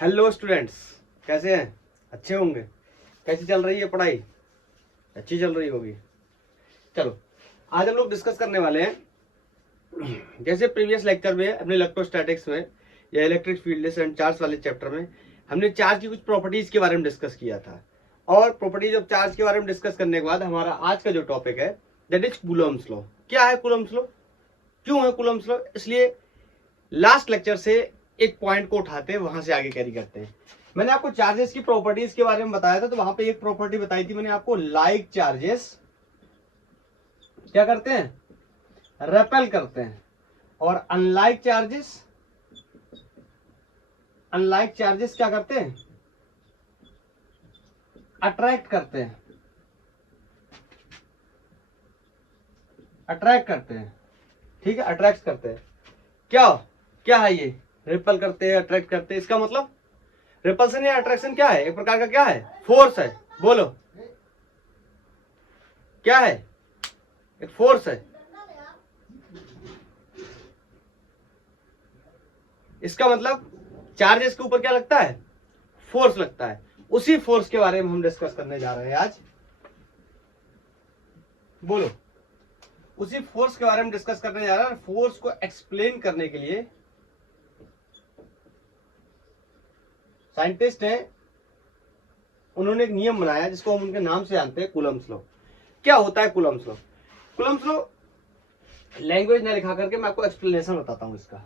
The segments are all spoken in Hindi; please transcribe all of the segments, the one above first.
हेलो स्टूडेंट्स, कैसे हैं? अच्छे होंगे। कैसी चल रही है पढ़ाई? अच्छी चल रही होगी। चलो, आज हम लोग डिस्कस करने वाले हैं, जैसे प्रीवियस लेक्चर में अपने इलेक्ट्रोस्टैटिक्स में या इलेक्ट्रिक फील्ड्स एंड चार्ज वाले चैप्टर में हमने चार्ज की कुछ प्रॉपर्टीज के बारे में डिस्कस किया था। और प्रॉपर्टीज ऑफ चार्ज के बारे में डिस्कस करने के बाद हमारा आज का जो टॉपिक है दैट इज कूलम्ब्स लॉ। क्या है कूलम्ब्स लॉ, क्यों है कूलम्ब्स लॉ? इसलिए लास्ट लेक्चर से एक पॉइंट को उठाते हैं, वहां से आगे कैरी करते हैं। मैंने आपको चार्जेस की प्रॉपर्टीज के बारे में बताया था, तो वहां पे एक प्रॉपर्टी बताई थी मैंने आपको, लाइक चार्जेस क्या करते हैं? रेपेल करते हैं। और अनलाइक चार्जेस क्या करते हैं? अट्रैक्ट करते हैं। ठीक है, अट्रैक्ट करते हैं। क्या है ये? रिपल करते हैं, अट्रैक्ट करते हैं। इसका मतलब रिपल्सन या अट्रैक्शन क्या है? एक प्रकार का क्या है? फोर्स है। बोलो क्या है? एक फोर्स है। इसका मतलब चार्जेस के ऊपर क्या लगता है? फोर्स लगता है। उसी फोर्स के बारे में हम डिस्कस करने जा रहे हैं आज। बोलो, उसी फोर्स के बारे में डिस्कस करने जा रहे हैं। फोर्स को एक्सप्लेन करने के लिए साइंटिस्ट है, उन्होंने एक नियम बनाया जिसको हम उनके नाम से जानते हैं, कूलम्ब्स लॉ। क्या होता है Coulomb's law? Coulomb's law language में लिखा करके मैं आपको एक्सप्लेनेशन बताता हूं इसका।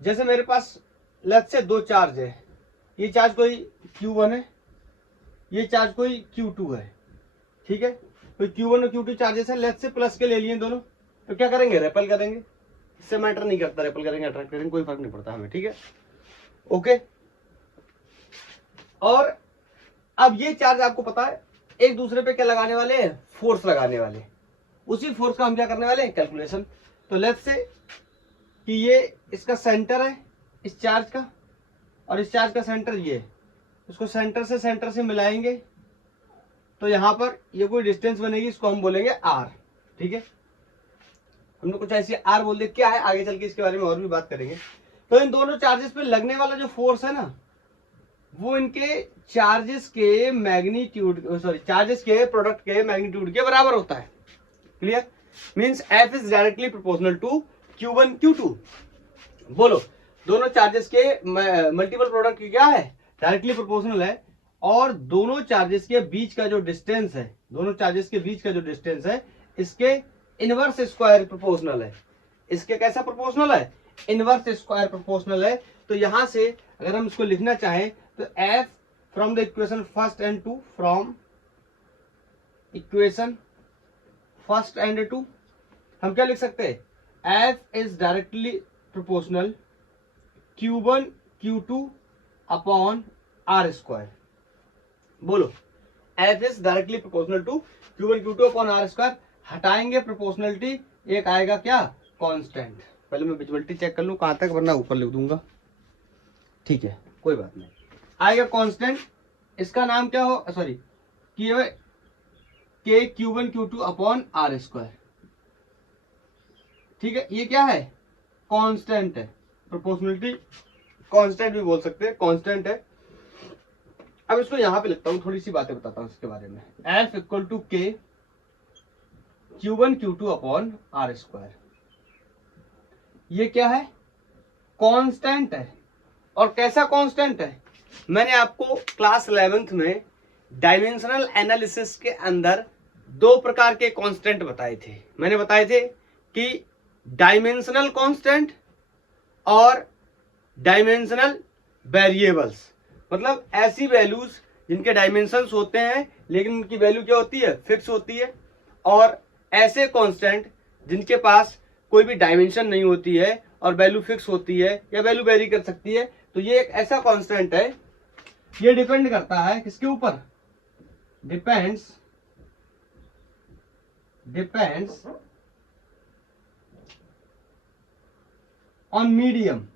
जैसे मेरे पास लेट्स से दो चार्ज है, ये चार्ज कोई Q1 है, ये चार्ज कोई Q2 है। ठीक है, कोई Q1 और Q2 चार्जेस है, लेट्स से प्लस के ले लिए दोनों, तो क्या करेंगे? रेपेल करेंगे। इससे मैटर नहीं करता, रेपेल करेंगे अट्रैक्ट करेंगे, कोई फर्क नहीं पड़ता हमें। ठीक है, ओके। और अब ये चार्ज आपको पता है एक दूसरे पे क्या लगाने वाले हैं? फोर्स लगाने वाले। उसी फोर्स का हम क्या करने वाले हैं? कैलकुलेशन। तो लेट्स से कि ये इसका सेंटर है इस चार्ज का, और इस चार्ज का सेंटर ये, उसको सेंटर से मिलाएंगे तो यहां पर ये कोई डिस्टेंस बनेगी, इसको हम बोलेंगे आर। ठीक है, हमने कुछ ऐसी आर बोल दिया। क्या है? आगे चल के इसके बारे में और भी बात करेंगे। तो इन दोनों चार्जेस पे लगने वाला जो फोर्स है ना, वो इनके चार्जेस के प्रोडक्ट के मैग्नीट्यूड के बराबर होता है। Clear? Means F is directly proportional to Q1 Q2। बोलो, दोनों चार्जेस के मल्टीपल प्रोडक्ट क्या है? डायरेक्टली प्रोपोर्शनल है। और दोनों चार्जेस के बीच का जो डिस्टेंस है, इसके इनवर्स स्क्वायर प्रोपोर्शनल है। इसके कैसा प्रोपोर्शनल है? इनवर्स स्क्वायर प्रोपोर्शनल है। तो यहां से अगर हम इसको लिखना चाहें तो F from the equation first and two, हम क्या लिख सकते हैं? F is directly proportional Q1 Q2 upon R square. बोलो, F is directly proportional to Q1 Q2 upon R square. हटाएंगे प्रोपोर्शनलिटी, एक आएगा क्या? कांस्टेंट। पहले मैं विजुअलिटी चेक कर लूं कहां तक, वरना ऊपर लिख दूंगा। ठीक है, कोई बात नहीं, आएगा कांस्टेंट। इसका नाम क्या हो? सॉरी, के Q1 Q2 upon R square. ठीक है, ये क्या है? कांस्टेंट है। प्रोपोर्शनलिटी कांस्टेंट भी बोल सकते हैं, कांस्टेंट है। अब इसको यहां पे लिखता हूं, थोड़ी सी बातें बताता हूं इसके बारे में। F equal to K Q1 Q2 upon R square. ये क्या है? कांस्टेंट है। और कैसा कांस्टेंट है? मैंने आपको क्लास 11th में डायमेंशनल एनालिसिस के अंदर दो प्रकार के कांस्टेंट बताए थे। मैंने बताए थे कि डायमेंशनल कांस्टेंट और डायमेंशनल वेरिएबल्स, मतलब ऐसी वैल्यूज जिनके डायमेंशंस होते हैं लेकिन उनकी वैल्यू क्या होती है? फिक्स होती है। और ऐसे कांस्टेंट जिनके पास कोई भी डायमेंशन नहीं होती है और वैल्यू फिक्स होती है या वैल्यू वेरी कर सकती है। तो ये एक ऐसा कांस्टेंट है, ये डिपेंड करता है किसके ऊपर? Depends on medium.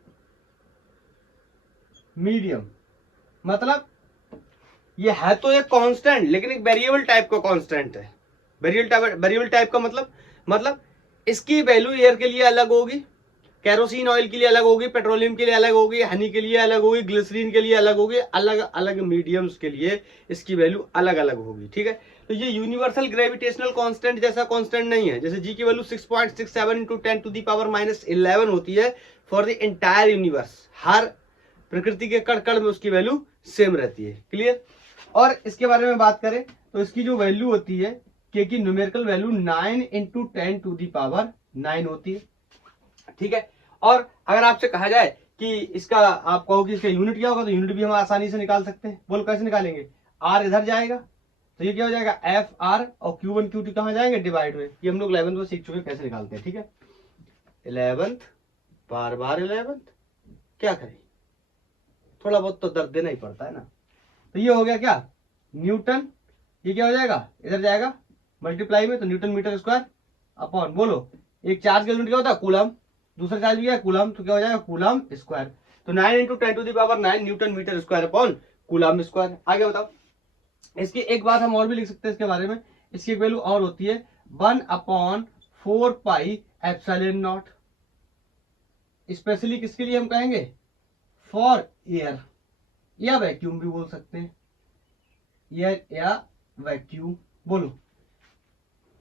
मतलब ये है तो एक कांस्टेंट, लेकिन एक वेरिएबल टाइप का कांस्टेंट है। वेरिएबल टाइप का मतलब इसकी वैल्यू एयर के लिए अलग होगी केरोसिन ऑयल के लिए अलग होगी, पेट्रोलियम के लिए अलग होगी, हनी के लिए अलग होगी, ग्लिसरीन के लिए अलग होगी, अलग अलग मीडियम्स के लिए इसकी वैल्यू अलग अलग होगी। ठीक है, तो ये यूनिवर्सल ग्रेविटेशनल कांस्टेंट जैसा कांस्टेंट नहीं है। जैसे जी की वैल्यू 6.67 इंटू 10⁻⁻11 होती है फॉर द एंटायर यूनिवर्स, हर प्रकृति के कण कण में उसकी वैल्यू सेम रहती है। क्लियर। और इसके बारे में बात करें तो इसकी जो वैल्यू होती है के की न्यूमेरिकल वैल्यू 9 इंटू 10⁻9 होती है। ठीक है, और अगर आपसे कहा जाए कि इसका आप कहो कि इसका यूनिट क्या होगा, तो यूनिट भी हम आसानी से निकाल सकते हैं। बोलो कैसे निकालेंगे, आर इधर जाएगा तो ये क्या हो जाएगा एफ आर, और Q1 Q2 कहाँ जाएंगे डिवाइड में। ये हम लोग 11th में सीख चुके हैं कैसे निकालते हैं। ठीक है, 11th बार बार 11th, क्या करें, थोड़ा बहुत तो दर्द देना ही पड़ता है ना। तो ये हो गया क्या न्यूटन, ये क्या हो जाएगा इधर जाएगा मल्टीप्लाई में, तो न्यूटन मीटर स्क्वायर अपॉन, बोलो एक चार्ज का यूनिट क्या होता है कूलम, दूसरा चार्ज भी है कूलम, तो क्या हो जाएगा कूलम स्क्वायर। तो 9 into 10⁻9 newton metre square upon coulomb square. आगे बताओ, इसकी एक बात हम और भी लिख सकते हैं इसके बारे में, इसकी एक वैल्यू और होती है 1/4 पाई एप्सिलॉन नॉट। स्पेशली किसके लिए हम कहेंगे, फॉर एयर या वैक्यूम भी बोल सकते हैं, एयर या वैक्यूम। बोलो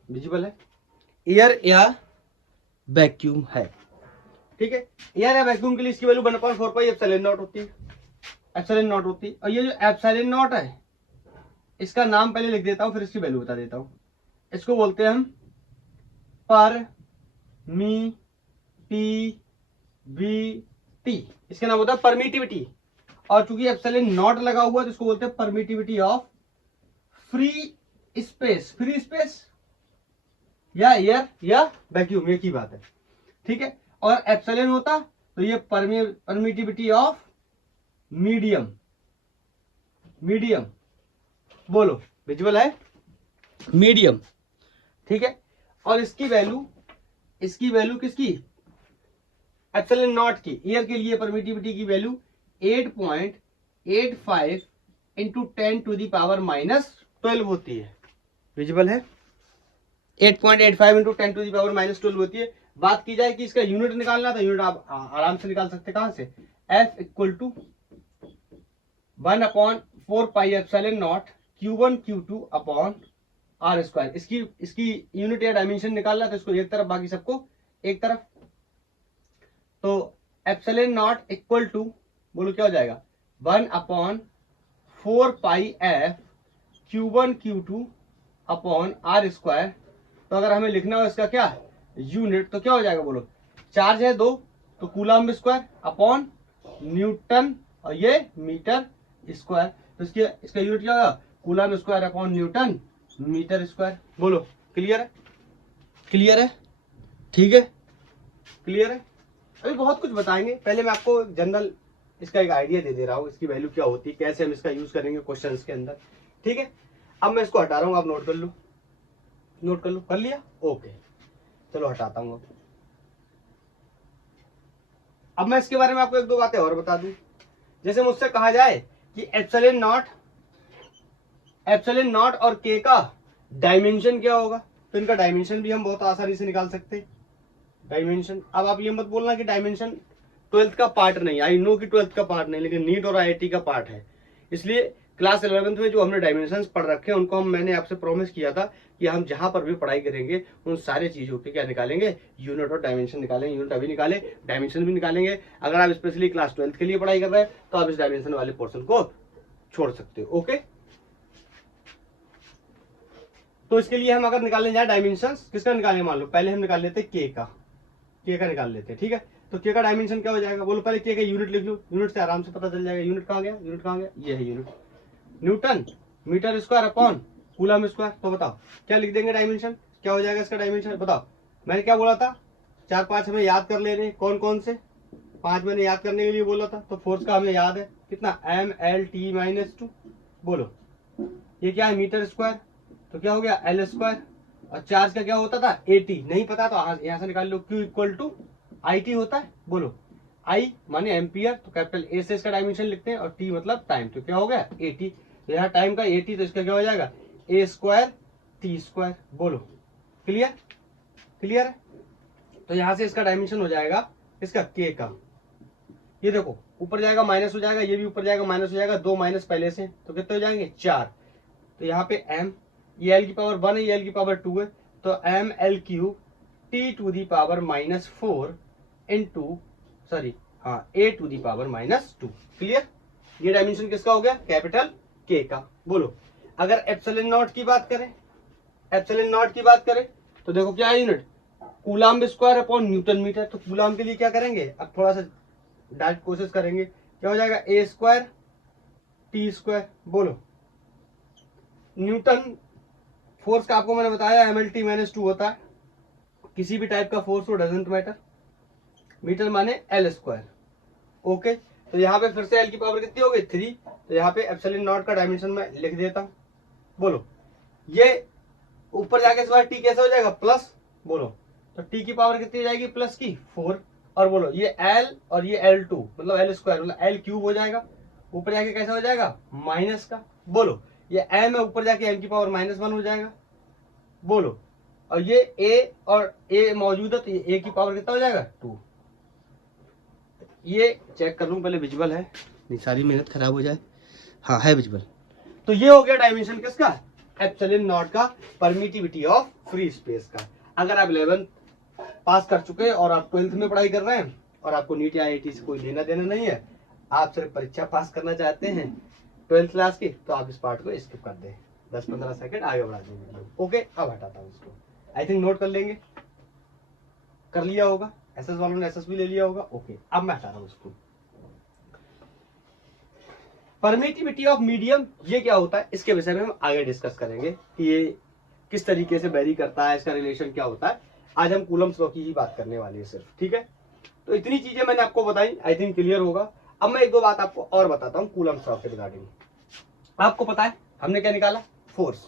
विजिबल है, एयर या वैक्यूम है। ठीक है, एयर या वैक्यूम के लिए इसकी वैल्यू 1/4 पाई एप्सिलॉन नॉट होती है, एप्सिलॉन नॉट होती है। और ये जो एप्सिलॉन नॉट है इसका नाम पहले लिख देता हूं फिर इसकी वैल्यू बता देता हूं। इसको बोलते हैं हम परमीटिविटी, इसका नाम होता है परमिटिविटी। और चूंकि एप्सिलॉन नॉट लगा हुआ है तो इसको बोलते हैं permittivity of free space, free space या एयर या वैक्यूम, एक ही बात है। ठीक है, और एप्सिलॉन होता तो ये परमिटिविटी ऑफ मीडियम, मीडियम, बोलो विजुअल है मीडियम। ठीक है, और इसकी वैल्यू किसकी, एप्सिलॉन नॉट की, एयर के लिए परमिटिविटी की वैल्यू 8.85 इंटू 10⁻⁻12 होती है। विजिबल है, 8.85 इंटू 10⁻⁻12 होती है। बात की जाए कि इसका यूनिट निकालना, तो यूनिट आप आराम से निकाल सकते हैं। कहां से, F equal to 1/4 pi epsilon naught Q1 Q2 upon R square. इसकी यूनिट या डायमेंशन निकालना, तो इसको एक तरफ बाकी सबको एक तरफ। तो एप्सिलॉन नॉट इक्वल टू, बोलो क्या हो जाएगा 1/4 पाई F Q1 Q2 upon R square. तो अगर हमें लिखना हो इसका क्या यूनिट, तो क्या हो जाएगा, बोलो चार्ज है 2 तो कूलम्ब स्क्वायर अपॉन न्यूटन, और ये मीटर स्क्वायर। तो इसका यूनिट क्या होगा coulomb square upon newton metre square. बोलो क्लियर है, क्लियर है, ठीक है, क्लियर है। अभी बहुत कुछ बताएंगे, पहले मैं आपको जनरल इसका एक आइडिया दे रहा हूँ, इसकी वैल्यू क्या होती है, कैसे हम इसका यूज करेंगे क्वेश्चंस के अंदर। ठीक है, अब मैं इसको हटा रहा हूँ, आप नोट कर लो, नोट कर लो, कर लिया, ओके चलो हटाता हूँ। अब मैं इसके बारे में आपको एक दो बातें और बता दूं। जैसे मुझसे कहा जाए कि एप्सिलॉन नॉट और के का डायमेंशन क्या होगा, तो इनका डायमेंशन भी हम बहुत आसानी से निकाल सकते हैं। डायमेंशन, अब आप ये मत बोलना कि डायमेंशन 12th का पार्ट नहीं, आई नो कि 12th का पार्ट नहीं, लेकिन नीट और IIT का पार्ट है। इसलिए क्लास 11th में जो हमने डायमेंशंस पढ़ रखे हैं उनको मैंने आपसे प्रॉमिस किया था कि हम जहां पर भी पढ़ाई करेंगे उन सारे चीजों के क्या निकालेंगे, यूनिट और डायमेंशन निकालेंगे। यूनिट अभी निकाले, डायमेंशन भी निकालेंगे। अगर आप स्पेशली क्लास 12th के लिए पढ़ाई कर रहे हैं तो आप इस डायमेंशन वाले पोर्शन को छोड़ सकते हो। ओके, तो इसके लिए हम अगर निकालने जाए डायमेंशन, किसका निकालेंगे, मान लो पहले हम निकाल लेते के का निकाल लेते हैं। ठीक है, तो के का डायमेंशन क्या हो जाएगा, बोलो पहले के का यूनिट लिख लो, यूनिट से आराम से पता चल जाएगा। यूनिट कहाँ गया, यूनिट कहाँ गया, ये है unit, newton metre square upon coulomb square. तो बताओ क्या लिख देंगे डायमेंशन, क्या हो जाएगा इसका डायमेंशन, बताओ। मैंने क्या बोला था, 4-5 हमें याद कर लेने, कौन कौन से 5 मैंने याद करने के लिए बोला था। तो फोर्स का हमें याद है कितना, MLT-2। बोलो ये क्या है मीटर स्क्वायर, तो क्या हो गया L स्क्वायर। और चार्ज का क्या होता था AT, नहीं पता तो यहां से निकाल लो, Q इक्वल टू IT होता है। बोलो I माने एम्पियर, तो कैपिटल A से इसका डायमेंशन लिखते हैं, और T मतलब टाइम, तो क्या हो गया AT। तो यहाँ टाइम का AT, तो इसका क्या हो जाएगा A स्क्वायर T स्क्वायर। बोलो क्लियर, क्लियर है। तो यहां से इसका डायमेंशन हो जाएगा इसका के का, ये देखो ऊपर जाएगा माइनस हो जाएगा, ये भी ऊपर जाएगा माइनस हो जाएगा, 2 माइनस पहले से, तो कितने हो जाएंगे 4। तो यहाँ पे m, ये l की पावर 1 है, ये l की पावर 2 है, तो m l cube t to the power -4 into sorry हाँ a to the power -2। Clear? ये डायमेंशन किसका हो गया? कैपिटल K का। बोलो अगर एप्सिलॉन नॉट की बात करें, एप्सिलॉन नॉट की बात करें तो देखो क्या है unit, coulomb square upon newton metre. तो कूलम्ब के लिए क्या करेंगे, अब थोड़ा सा डायरेक्ट कोशिश करेंगे, क्या हो जाएगा a स्क्वायर t स्क्वायर। बोलो न्यूटन फोर्स का आपको मैंने बताया mlt -2 होता है, किसी भी टाइप का फोर्स हो डजेंट मैटर, मीटर माने l स्क्वायर। ओके, तो यहाँ पे फिर से l की पावर कितनी हो गई 3, तो यहाँ पे एप्सिलॉन नॉट का डायमेंशन मैं लिख देता हूँ। बोलो ये ऊपर जाके इस बार t कैसे हो जाएगा प्लस, बोलो तो t की पावर कितनी हो जाएगी प्लस की 4, और बोलो ये l और ये l2 मतलब l स्क्वायर मतलब l क्यूब हो जाएगा, ऊपर जाके कैसा हो जाएगा माइनस का। बोलो ये m है, ऊपर जाके m की पावर -1 हो जाएगा। बोलो और ये a और a मौजूद है तो ये a की पावर कितना हो जाएगा 2। ये चेक कर लूं पहले विजुअल है, नहीं सारी मेहनत खराब हो जाए। हाँ है विजुअल। तो ये हो गया डायमेंशन किसका, एप्सिलॉन नॉट का, परमिटिविटी ऑफ फ्री स्पेस का। अगर आप 11th पास कर चुके हैं और आप 12th में पढ़ाई कर रहे हैं और आपको नीट या IIT से कोई लेना देना नहीं है, आप सिर्फ परीक्षा पास करना चाहते हैं 12th क्लास की, तो आप इस पार्ट को स्किप कर दें, 10-15 सेकंड आगे बढ़ा देंगे। ओके, अब हटाता हूँ इसको। आई थिंक नोट कर लेंगे, कर लिया होगा, एसएस वालों ने एसएस भी ले लिया होगा। ओके, अब मैं हटा रहा हूँ इसको। परमिटिविटी ऑफ मीडियम ये क्या होता है, इसके विषय में हम आगे डिस्कस करेंगे कि ये किस तरीके से वेरी करता है, इसका रिलेशन क्या होता है। आज हम कूलम्ब्स लॉ की ही बात करने वाले हैं सिर्फ, ठीक है। तो इतनी चीजें मैंने आपको बताई, आई थिंक क्लियर होगा। अब मैं एक दो बात आपको और बताता हूँ कूलम्ब्स लॉ के रिगार्डिंग। आपको पता है हमने क्या निकाला, फोर्स।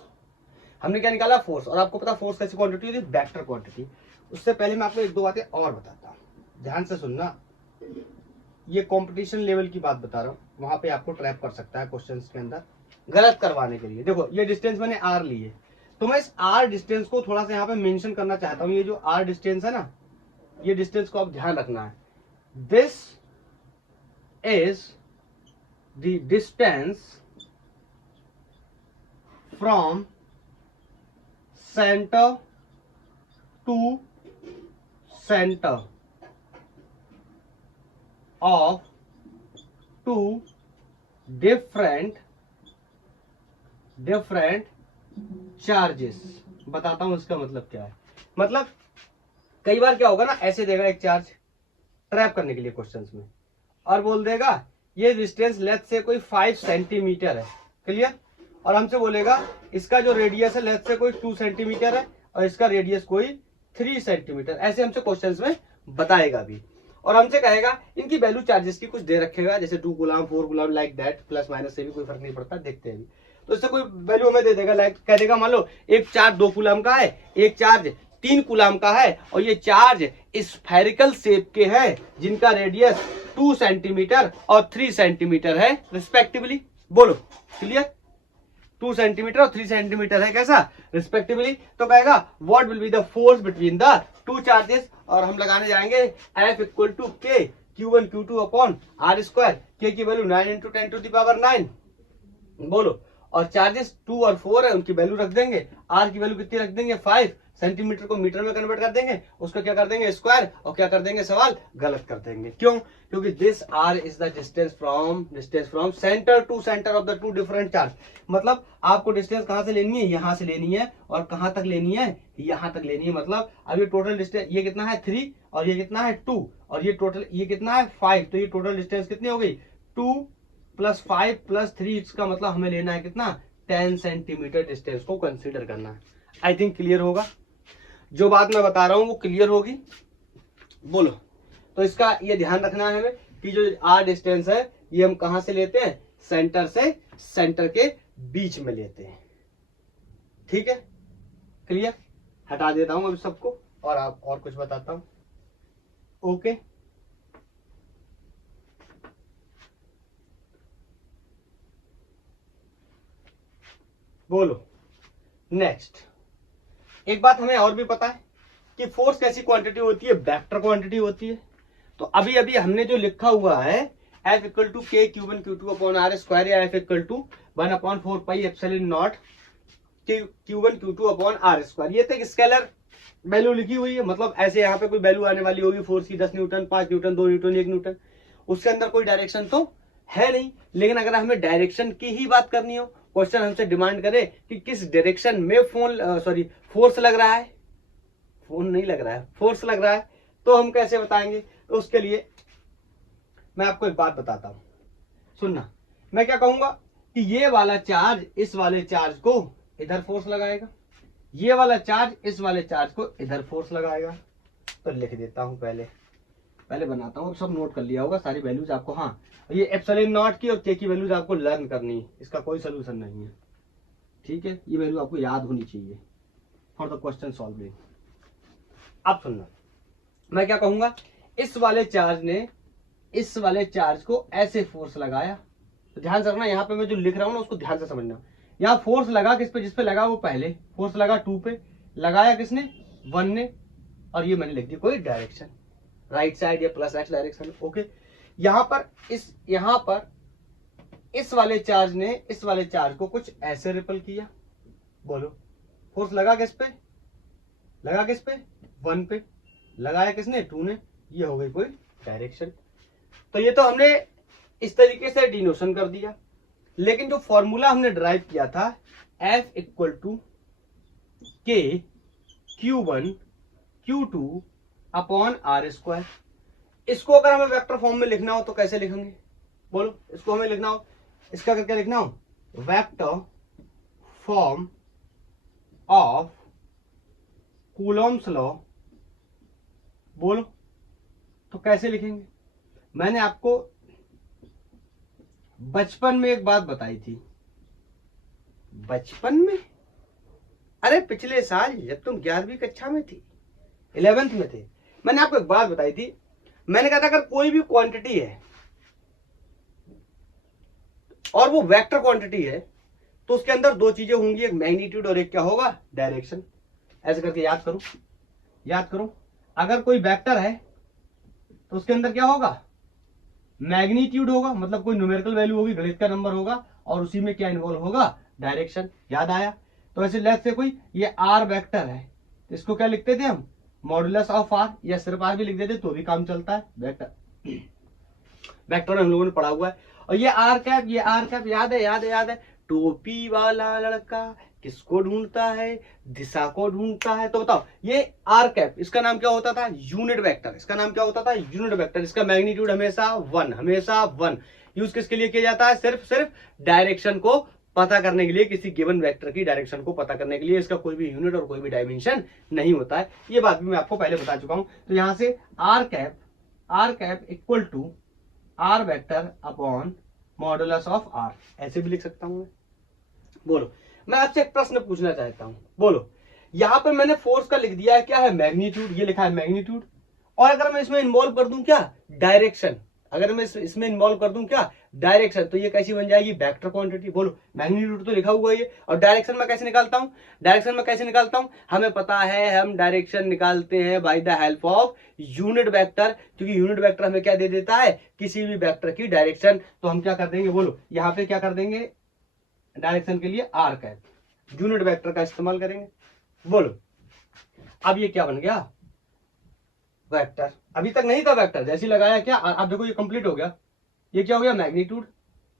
हमने क्या निकाला, फोर्स। और आपको पता फोर्स कैसी क्वांटिटी होती है, वेक्टर क्वांटिटी। उससे पहले मैं आपको एक दो बातें और बताता हूँ, ध्यान से सुनना। ये कंपटीशन लेवल की बात बता रहा हूँ, वहां पे आपको ट्रैप कर सकता है क्वेश्चंस के अंदर गलत करवाने के लिए। देखो ये डिस्टेंस मैंने r ली है, तो मैं इस r डिस्टेंस को थोड़ा सा यहाँ पे मेंशन करना चाहता हूँ। ये जो r डिस्टेंस है ना, ये डिस्टेंस को आप ध्यान रखना है। This is the distance from centre to centre of two different charges. बताता हूं इसका मतलब क्या है। मतलब कई बार क्या होगा ना, ऐसे देगा एक चार्ज ट्रैप करने के लिए क्वेश्चंस में, और बोल देगा ये डिस्टेंस लेथ से कोई 5 सेंटीमीटर है, क्लियर। और हमसे बोलेगा इसका जो रेडियस है लेथ से कोई 2 सेंटीमीटर है और इसका रेडियस कोई 3 सेंटीमीटर। ऐसे हमसे क्वेश्चंस में बताएगा भी, और हमसे कहेगा इनकी वैल्यू चार्जेस की कुछ दे रखेगा, जैसे 2 गुलाम 4 गुलाम लाइक दैट, प्लस माइनस से भी कोई फर्क नहीं पड़ता, देखते हैं भी। तो इससे कोई वैल्यू हमें दे देगा, लाइक कह देगा मान लो एक चार्ज 2 कूलम का है, एक चार्ज 3 कूलम का है, और ये चार्ज स्फेरिकल शेप के हैं जिनका रेडियस 2 सेंटीमीटर और 3 सेंटीमीटर है रिस्पेक्टिवली। बोलो क्लियर, 2 सेंटीमीटर और 3 सेंटीमीटर है कैसा रिस्पेक्टिवली। तो कहेगा what will be the force between the two charges, और हम लगाने जाएंगे F equal to K Q1 Q2 upon R square. K की value 9 into 10 to the power 9। बोलो, और चार्जेस 2 और 4 है उनकी वैल्यू रख देंगे, R की वैल्यू कितनी रख देंगे 5, सेंटीमीटर को मीटर में कन्वर्ट कर देंगे, उसको क्या कर देंगे स्क्वायर, और क्या कर देंगे सवाल गलत कर देंगे। क्यों? क्योंकि this r is the distance from centre to centre of the two different charge. मतलब आपको डिस्टेंस कहां से लेनी है, यहां से लेनी है, और कहां तक लेनी है, यहां तक लेनी है। मतलब अब ये टोटल डिस्टेंस ये कितना है 3, और ये कितना है 2, और ये टोटल ये कितना है 5, तो ये टोटल डिस्टेंस कितनी हो गई 2 + 5 + 3। इसका मतलब हमें लेना है कितना 10 सेंटीमीटर डिस्टेंस को कंसीडर करना है। आई थिंक क्लियर होगा, जो बात मैं बता रहा हूं वो क्लियर होगी। बोलो, तो इसका ये ध्यान रखना है हमें कि जो r डिस्टेंस है ये हम कहां से लेते हैं, सेंटर से सेंटर के बीच में लेते हैं, ठीक है क्लियर। हटा देता हूं अभी सबको और आप और कुछ बताता हूं। ओके, बोलो नेक्स्ट। एक बात हमें और भी पता है कि फोर्स कैसी क्वांटिटी होती है, वेक्टर क्वांटिटी होती है। तो तो अभी अभी हमने जो लिखा हुआ है F equal to K Q1 Q2 upon R square या F equal to 1/4 pi Q1 Q2 upon R square, ये तो एक स्केलर वैल्यू लिखी हुई है, मतलब ऐसे यहाँ पे कोई वैल्यू आने वाली होगी, फोर्स की 10 न्यूटन, 5 न्यूटन, 2 न्यूटन, 1 न्यूटन, उसके अंदर कोई डायरेक्शन तो है नहीं। लेकिन अगर हमें डायरेक्शन की ही बात करनी हो, क्वेश्चन हमसे डिमांड करे कि किस डायरेक्शन में फोर्स लग रहा है, फोन नहीं लग रहा है, फोर्स लग रहा है, तो हम कैसे बताएंगे? तो उसके लिए मैं आपको एक बात बताता हूं, सुनना। मैं क्या कहूंगा कि ये वाला चार्ज इस वाले चार्ज को इधर फोर्स लगाएगा, ये वाला चार्ज इस वाले चार्ज को इधर फोर्स लगाएगा। तो लिख देता हूं, पहले बनाता हूं, सब नोट कर लिया होगा सारी वैल्यूज आपको। हाँ, ये एप्सिलॉन नॉट की और के की वैल्यूज आपको लर्न करनी है, इसका कोई सोल्यूशन नहीं है, ठीक है? ये वैल्यू आपको याद होनी चाहिए फॉर द क्वेश्चन सॉल्विंग। अब सुनना, मैं क्या कहूंगा, इस वाले चार्ज ने इस वाले चार्ज को ऐसे फोर्स लगाया, तो ध्यान से रखना, यहाँ पे मैं जो लिख रहा हूँ ना उसको ध्यान से समझना। यहाँ फोर्स लगा किस पे? जिस पे लगा वो पहले फोर्स लगा 2 पे, लगाया किसने? 1 ने, और ये मैंने लिख दी कोई डायरेक्शन, राइट साइड या प्लस एक्स डायरेक्शन। ओके, यहाँ पर इस वाले चार्ज ने इस वाले चार्ज को कुछ ऐसे रिपल किया। बोलो, फोर्स लगा किस पे? 1 पे, लगाया किसने? 2 ने, ये हो गई कोई डायरेक्शन। तो ये तो हमने इस तरीके से डिनोशन कर दिया, लेकिन जो फॉर्मूला हमने ड्राइव किया था F equal to K Q1 Q2 upon R square, इसको अगर हमें वेक्टर फॉर्म में लिखना हो तो कैसे लिखेंगे? बोलो, इसको हमें लिखना हो, इसका क्या लिखना हो? Vector form of Coulomb's law. बोलो, तो कैसे लिखेंगे? मैंने आपको बचपन में एक बात बताई थी, बचपन में, अरे पिछले साल जब तुम 11वीं कक्षा में थी, 11th में थे, मैंने आपको एक बात बताई थी। मैंने कहा था अगर कोई भी क्वांटिटी है और वो वेक्टर क्वांटिटी है तो उसके अंदर दो चीजें होंगी, एक मैग्नीट्यूड और एक क्या होगा? डायरेक्शन। ऐसे करके याद करो, अगर कोई वेक्टर है तो उसके अंदर क्या होगा? मैग्नीट्यूड होगा, मतलब कोई न्यूमेरिकल वैल्यू होगी, गणित का नंबर होगा, और उसी में क्या इन्वॉल्व होगा? डायरेक्शन। याद आया? तो ऐसे लेफ्ट से कोई ये आर वेक्टर है, इसको क्या लिखते थे हम? मॉडुलस ऑफ आर, या सिर्फ आर भी लिख देते तो भी काम चलता है। वेक्टर हम लोगों ने पढ़ा हुआ है। और ये आर कैप याद है, टोपी वाला लड़का किसको ढूंढता है? दिशा को ढूंढता है। तो बताओ, ये आर कैप, इसका नाम क्या होता था? Unit vector. इसका मैग्नीट्यूड हमेशा 1 यूज किसके लिए किया जाता है? सिर्फ डायरेक्शन को पता करने के लिए, किसी गिवन वेक्टर की डायरेक्शन को पता करने के लिए। इसका कोई भी यूनिट और कोई भी डायमेंशन नहीं होता है, ये बात भी मैं आपको पहले बता चुका हूं। तो यहां से R cap equal to R vector upon modulus of R, ऐसे भी लिख सकता हूं मैं। बोलो, मैं आपसे एक प्रश्न पूछना चाहता हूं। बोलो, यहां पर मैंने फोर्स का लिख दिया है, क्या है? मैग्नीट्यूड, ये लिखा है मैग्नीट्यूड। और अगर मैं इसमें इन्वॉल्व कर दूं क्या? डायरेक्शन। अगर मैं इसमें इन्वॉल्व कर दूं क्या? डायरेक्शन, तो ये कैसी बन जाएगी? Vector quantity. बोलो, मैग्नीट्यूड तो लिखा हुआ है ये, और डायरेक्शन में कैसे निकालता हूं? हमें पता है, हम डायरेक्शन निकालते हैं by the help of unit vector, क्योंकि यूनिट वेक्टर हमें क्या दे देता है? किसी भी वेक्टर की डायरेक्शन। तो हम क्या कर देंगे? बोलो, यहां पे क्या कर देंगे डायरेक्शन के लिए? आर कैप, यूनिट वेक्टर का इस्तेमाल करेंगे। बोलो, अब ये क्या बन गया? वेक्टर। अभी तक नहीं था वेक्टर, जैसे लगाया क्या, अब देखो ये कंप्लीट हो गया। ये क्या हो गया? मैग्नीट्यूड।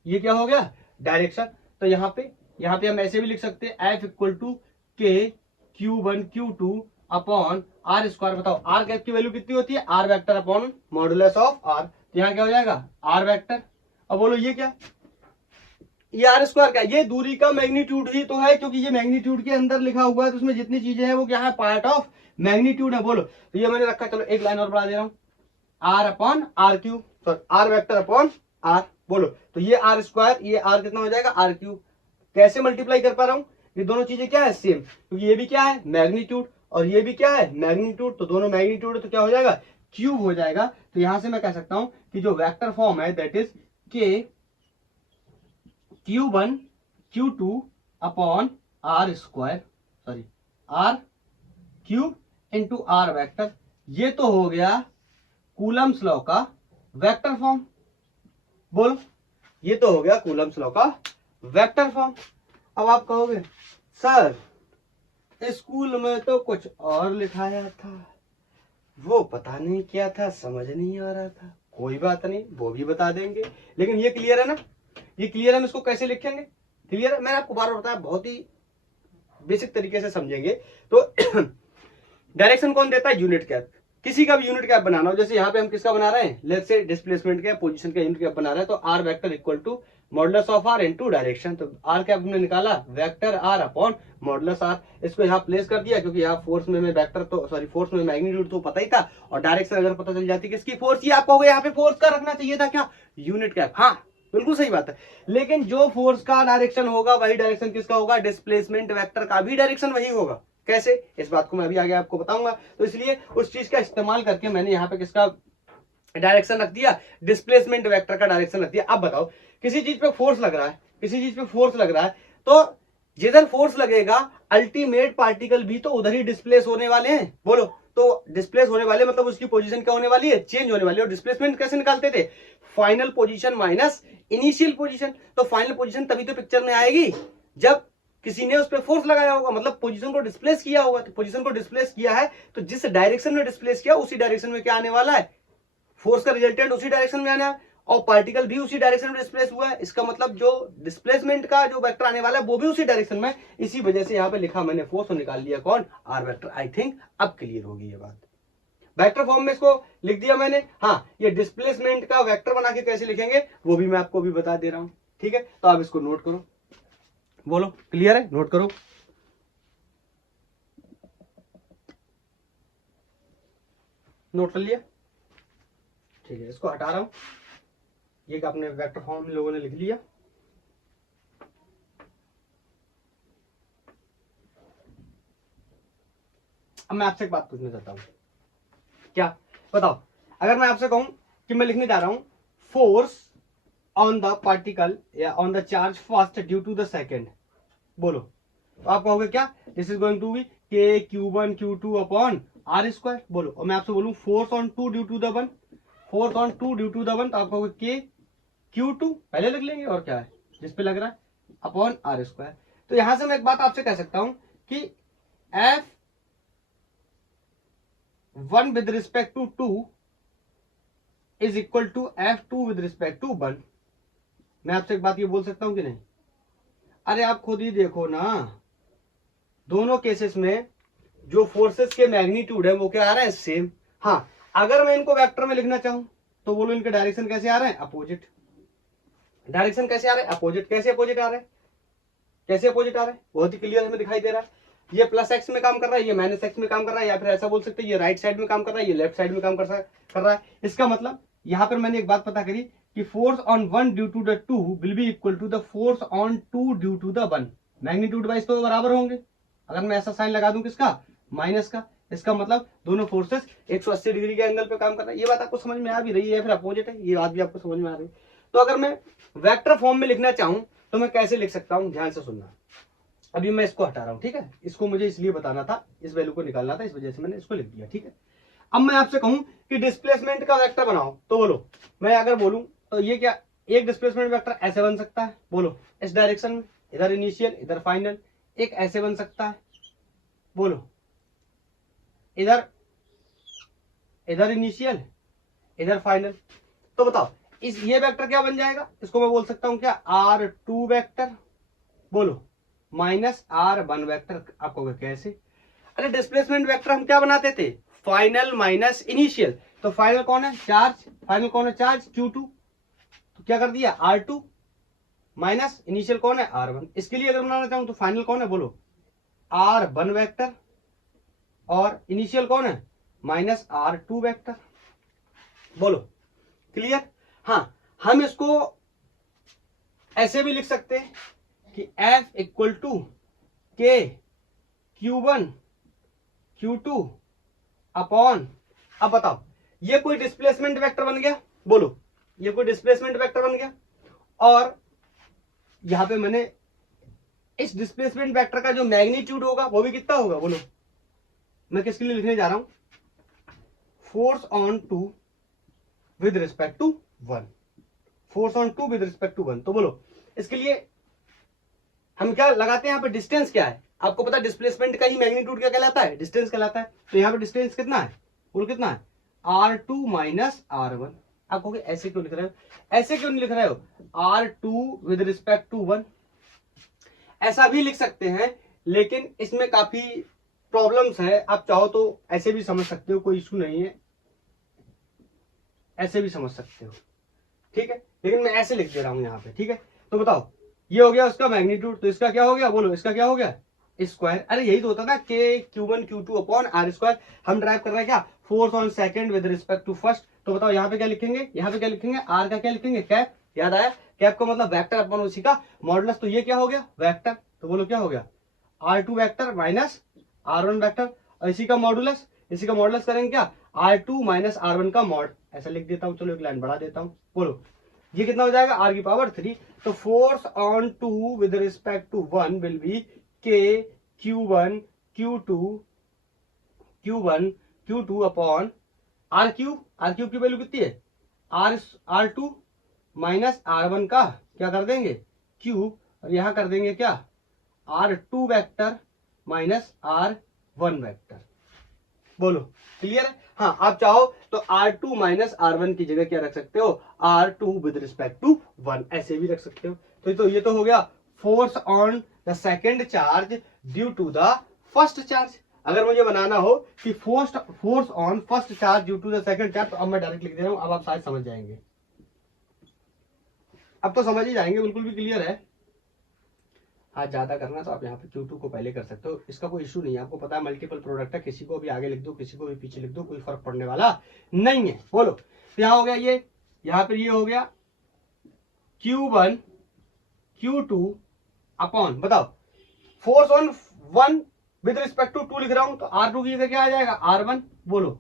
ये क्या हो गया? डायरेक्शन। तो यहाँ पे हम ऐसे भी लिख सकते हैं, F equal to K Q1 Q2 upon R square. बताओ, आर कैप की वैल्यू कितनी होती है? R vector upon modulus of R. तो यहाँ क्या हो जाएगा? R vector. अब बोलो, ये क्या? ये आर स्क्वायर क्या? ये दूरी का मैग्नीट्यूड ही तो है, क्योंकि ये मैग्नीट्यूड के अंदर लिखा हुआ है, तो उसमें जितनी चीजें हैं वो क्या है? पार्ट ऑफ मैग्नीट्यूड है। बोलो, तो ये मैंने रखा, चलो एक लाइन और बढ़ा दे रहा हूं, R upon R cube, sorry R vector upon R. बोलो, तो ये आर स्क्वायर, ये आर कितना हो जाएगा? Are cube. कैसे मल्टीप्लाई कर पा रहा हूं? ये दोनों चीजें क्या है? सेम, क्योंकि ये भी क्या है? मैग्नीट्यूड, और ये भी क्या है? मैग्नीट्यूड। तो दोनों मैग्नीट्यूड है, तो क्या हो जाएगा? क्यूब हो जाएगा। तो यहां से मैं कह सकता हूं कि जो वेक्टर फॉर्म है that is K Q1 Q2 upon R square, sorry R cube into R vector. ये तो हो गया कूलम्स लॉ का वेक्टर फॉर्म। बोलो, ये तो हो गया कूलम्स लॉ का वेक्टर फॉर्म। अब आप कहोगे सर स्कूल में तो कुछ और लिखाया था, वो पता नहीं क्या था, समझ नहीं आ रहा था। कोई बात नहीं, वो भी बता देंगे, लेकिन ये क्लियर है ना, ये क्लियर है हम इसको कैसे लिखेंगे, क्लियर है। मैंने आपको बार बार बताया, बहुत ही बेसिक तरीके से समझेंगे। तो डायरेक्शन कौन देता है, यूनिट कैप। किसी का भी यूनिट कैप बनाना हो, जैसे यहाँ पे हम किसका बना रहे हैं, लेट्स से डिस्प्लेसमेंट का पोजीशन का यूनिट कैप बना रहे हैं, तो R vector equal to modulus of R into direction. तो आर कैप हमने निकाला vector R upon modulus R, इसको यहाँ प्लेस कर दिया, क्योंकि यहाँ फोर्स में वेक्टर तो सॉरी फोर्स में मैग्नीट्यूड तो पता ही था, और डायरेक्शन अगर पता चल जाती किसकी, फोर्स, ये आपको यहाँ पे फोर्स का रखना चाहिए था क्या, यूनिट कैप। हाँ बिल्कुल सही बात है, लेकिन जो फोर्स का डायरेक्शन होगा वही डायरेक्शन किसका होगा, डिस्प्लेसमेंट वेक्टर का भी डायरेक्शन वही होगा। कैसे, इस बात को मैं अभी आगे आपको बताऊंगा। तो इसलिए उस चीज का इस्तेमाल करके मैंने यहाँ पे किसका डायरेक्शन रख दिया, डिस्प्लेसमेंट वेक्टर का डायरेक्शन रख दिया। अब बताओ, किसी चीज पे फोर्स लग रहा है, किसी चीज पे फोर्स लग रहा है, तो जिधर फोर्स लगेगा अल्टीमेट पार्टिकल भी तो उधर ही डिस्प्लेस होने वाले हैं। बोलो, तो डिस्प्लेस होने वाले मतलब उसकी पोजीशन क्या होने वाली है, चेंज होने वाली है। और डिस्प्लेसमेंट कैसे निकालते थे, final position minus initial position. तो फाइनल पोजीशन तभी तो पिक्चर में आएगी जब किसी ने उस पर फोर्स लगाया होगा, मतलब पोजीशन को डिस्प्लेस किया होगा। तो पोजीशन को डिस्प्लेस किया है, तो जिस डायरेक्शन में डिस्प्लेस किया उसी डायरेक्शन में क्या आने वाला है, फोर्स का रिजल्टेंट उसी डायरेक्शन में आना है, और पार्टिकल भी उसी डायरेक्शन में डिस्प्लेस हुआ है। इसका मतलब जो डिस्प्लेसमेंट का जो वेक्टर आने वाला है वो भी उसी डायरेक्शन में। इसी वजह से यहाँ पे लिखा मैंने फोर्स और निकाल लिया कौन, आर वेक्टर। आई थिंक अब क्लियर होगी ये बात। वेक्टर फॉर्म में इसको लिख दिया मैंने। हाँ, ये डिस्प्लेसमेंट का वेक्टर बना के कैसे लिखेंगे वो भी मैं आपको भी बता दे रहा हूं, ठीक है। तो आप इसको नोट करो, बोलो क्लियर है, नोट करो। नोट कर लिया, ठीक है। इसको हटा रहा हूं, ये कि आपने वेक्टर फॉर्म लोगों ने लिख लिया। अब मैं आपसे एक बात पूछना चाहता हूं, क्या बताओ, अगर मैं आपसे कहूं कि मैं लिखने जा रहा हूं फोर्स ऑन द पार्टिकल या on the charge first due to the second, बोलो, तो आप कहोगे क्या, this is going to be K Q1 Q2 upon R square. बोलो, और मैं आपसे बोलूं force on two due to the one, force on two due to the one, तो आप कहोगे के Q2 पहले लिख लेंगे, और क्या है जिसपे लग रहा है, अपॉन आर स्क्वायर। तो यहां से मैं एक बात आपसे कह सकता हूं कि F1 with respect to 2 is equal to F2 with respect to 1। मैं आपसे एक बात ये बोल सकता हूं कि नहीं, अरे आप खुद ही देखो ना, दोनों केसेस में जो फोर्सेस के मैग्नीट्यूड है वो क्या आ रहा है, सेम। हाँ, अगर मैं इनको वेक्टर में लिखना चाहूं तो बोलो इनके डायरेक्शन कैसे आ रहे हैं, अपोजिट। डायरेक्शन कैसे आ रहे हैं, अपोजिट। कैसे अपोजिट आ रहे हैं, कैसे अपोजिट आ रहे हैं, बहुत ही क्लियर हमें दिखाई दे रहा है। ये प्लस एक्स में काम कर रहा है, ये माइनस एक्स में काम कर रहा है, या फिर ऐसा बोल सकते हैं ये राइट साइड में काम कर रहा है, ये लेफ्ट साइड में काम कर रहा है। इसका मतलब यहां पर मैंने एक बात पता करी कि force on 1 due to the 2 will be equal to the force on 2 due to the 1। Magnitude wise तो बराबर होंगे। अगर मैं ऐसा साइन लगा दूं किसका, माइनस का, इसका मतलब दोनों फोर्सेस 180 डिग्री के एंगल पे काम कर रहा है। ये बात आपको समझ में आ भी रही है, फिर अपोजिट है, ये बात भी आपको समझ में आ रही है। तो अगर मैं वेक्टर फॉर्म में लिखना चाहूं तो मैं कैसे लिख सकता हूं, ध्यान से सुनना। अभी मैं इसको हटा रहा हूं, ठीक है, इसको मुझे इसलिए बताना था, इस वैल्यू को निकालना था, इस वजह से मैंने इसको लिख दिया, ठीक है। अब मैं आपसे कहूं कि डिस्प्लेसमेंट का वेक्टर बनाओ, तो बोलो, मैं अगर बोलूं तो ये क्या, एक डिस्प्लेसमेंट वेक्टर ऐसे बन सकता है, बोलो इस डायरेक्शन में, इधर इनिशियल इधर फाइनल। एक ऐसे बन सकता है, बोलो इधर इधर इनिशियल इधर फाइनल। तो बताओ इस ये वेक्टर क्या बन जाएगा, इसको मैं बोल सकता हूं क्या, R2 वेक्टर, बोलो माइनस R1 वेक्टर। आपको कैसे, अरे डिस्प्लेसमेंट वेक्टर हम क्या बनाते थे, फाइनल माइनस इनिशियल। तो फाइनल कौन है, चार्ज, फाइनल कौन है, चार्ज Q2, तो क्या कर दिया R2 माइनस इनिशियल कौन है, R1। इसके लिए अगर बनाना चाहूं तो फाइनल कौन है, बोलो R1 वेक्टर, और इनिशियल कौन है, माइनस R2 वेक्टर। बोलो क्लियर। हाँ, हम इसको ऐसे भी लिख सकते हैं कि F equal to K Q1 Q2 upon, अब बताओ ये कोई डिस्प्लेसमेंट वेक्टर बन गया, बोलो ये कोई डिस्प्लेसमेंट वेक्टर बन गया, और यहां पे मैंने इस डिस्प्लेसमेंट वेक्टर का जो मैग्नीट्यूड होगा वो भी कितना होगा, बोलो मैं किसके लिए लिखने जा रहा हूं, force on 2 with respect to 1, force on 2 with respect to 1। तो बोलो इसके लिए हम क्या लगाते हैं यहाँ पे, डिस्टेंस क्या है आपको पता है, डिस्प्लेसमेंट का ही मैग्नीट्यूड क्या कहलाता है, डिस्टेंस कहलाता है। तो यहाँ पे डिस्टेंस कितना है, बोलो कितना है, R2 माइनस R1। आप कहोगे ऐसे क्यों लिख रहे हो, ऐसे क्यों नहीं लिख रहे हो, R2 विद रिस्पेक्ट टू 1, ऐसा भी लिख सकते हैं लेकिन इसमें काफी प्रॉब्लम्स है। आप चाहो तो ऐसे भी समझ सकते हो, कोई इशू नहीं है, ऐसे भी समझ सकते हो, ठीक है, लेकिन मैं ऐसे लिख दे रहा हूं यहाँ पे, ठीक है। तो बताओ ये हो गया उसका मैग्नीट्यूड, तो इसका क्या हो गया, बोलो इसका क्या हो गया, स्क्वायर। अरे यही तो होता ना, K Q1 Q2 upon R square. हम ड्राइव कर रहे हैं क्या, force on second with respect to first. तो बताओ यहाँ पे क्या लिखेंगे, यहाँ पे क्या लिखेंगे, R का क्या लिखेंगे, कैप, याद आया, कैप का मतलब वेक्टर अपॉन उसी का मॉडुलस। तो ये क्या हो गया, वेक्टर। तो बोलो क्या हो गया, R2 vector minus R1 vector, और इसी का मॉडुलस, इसी का मॉडुलस करेंगे क्या, R2 माइनस R1 का मॉड। ऐसा लिख देता हूँ, चलो एक लाइन बढ़ा देता हूँ। बोलो ये कितना हो जाएगा, R की पावर 3। तो force on 2 with respect to 1 will be K Q1 Q2 upon R cube की वैल्यू कितनी है, R2 माइनस R1 का क्या कर देंगे, क्यूब, और यहां कर देंगे क्या, R2 vector minus R1 vector. बोलो क्लियर है। हाँ आप चाहो तो R2 माइनस R1 की जगह क्या रख सकते हो, R2 विद रिस्पेक्ट टू 1, ऐसे भी रख सकते हो। तो ये तो हो गया force on the second charge due to the first charge. अगर मुझे बनाना हो कि force on first charge due to the second charge, तो अब मैं डायरेक्ट लिख दे रहा हूं, अब आप शायद समझ जाएंगे, अब तो समझ ही जाएंगे, बिल्कुल भी क्लियर है। आज ज्यादा करना तो आप यहाँ पे Q2 को पहले कर सकते हो, इसका कोई इशू नहीं है। आपको पता है मल्टीपल प्रोडक्ट है, किसी को भी आगे लिख दो, किसी को भी पीछे लिख दो, कोई फर्क पड़ने वाला नहीं है। बोलो तो यहाँ हो गया ये, यहाँ पे ये हो गया Q1 Q2 अपॉन, बताओ force on 1 with respect to 2 लिख रहा हूं, तो R2 की जगह क्या आ जाएगा, R1। बोलो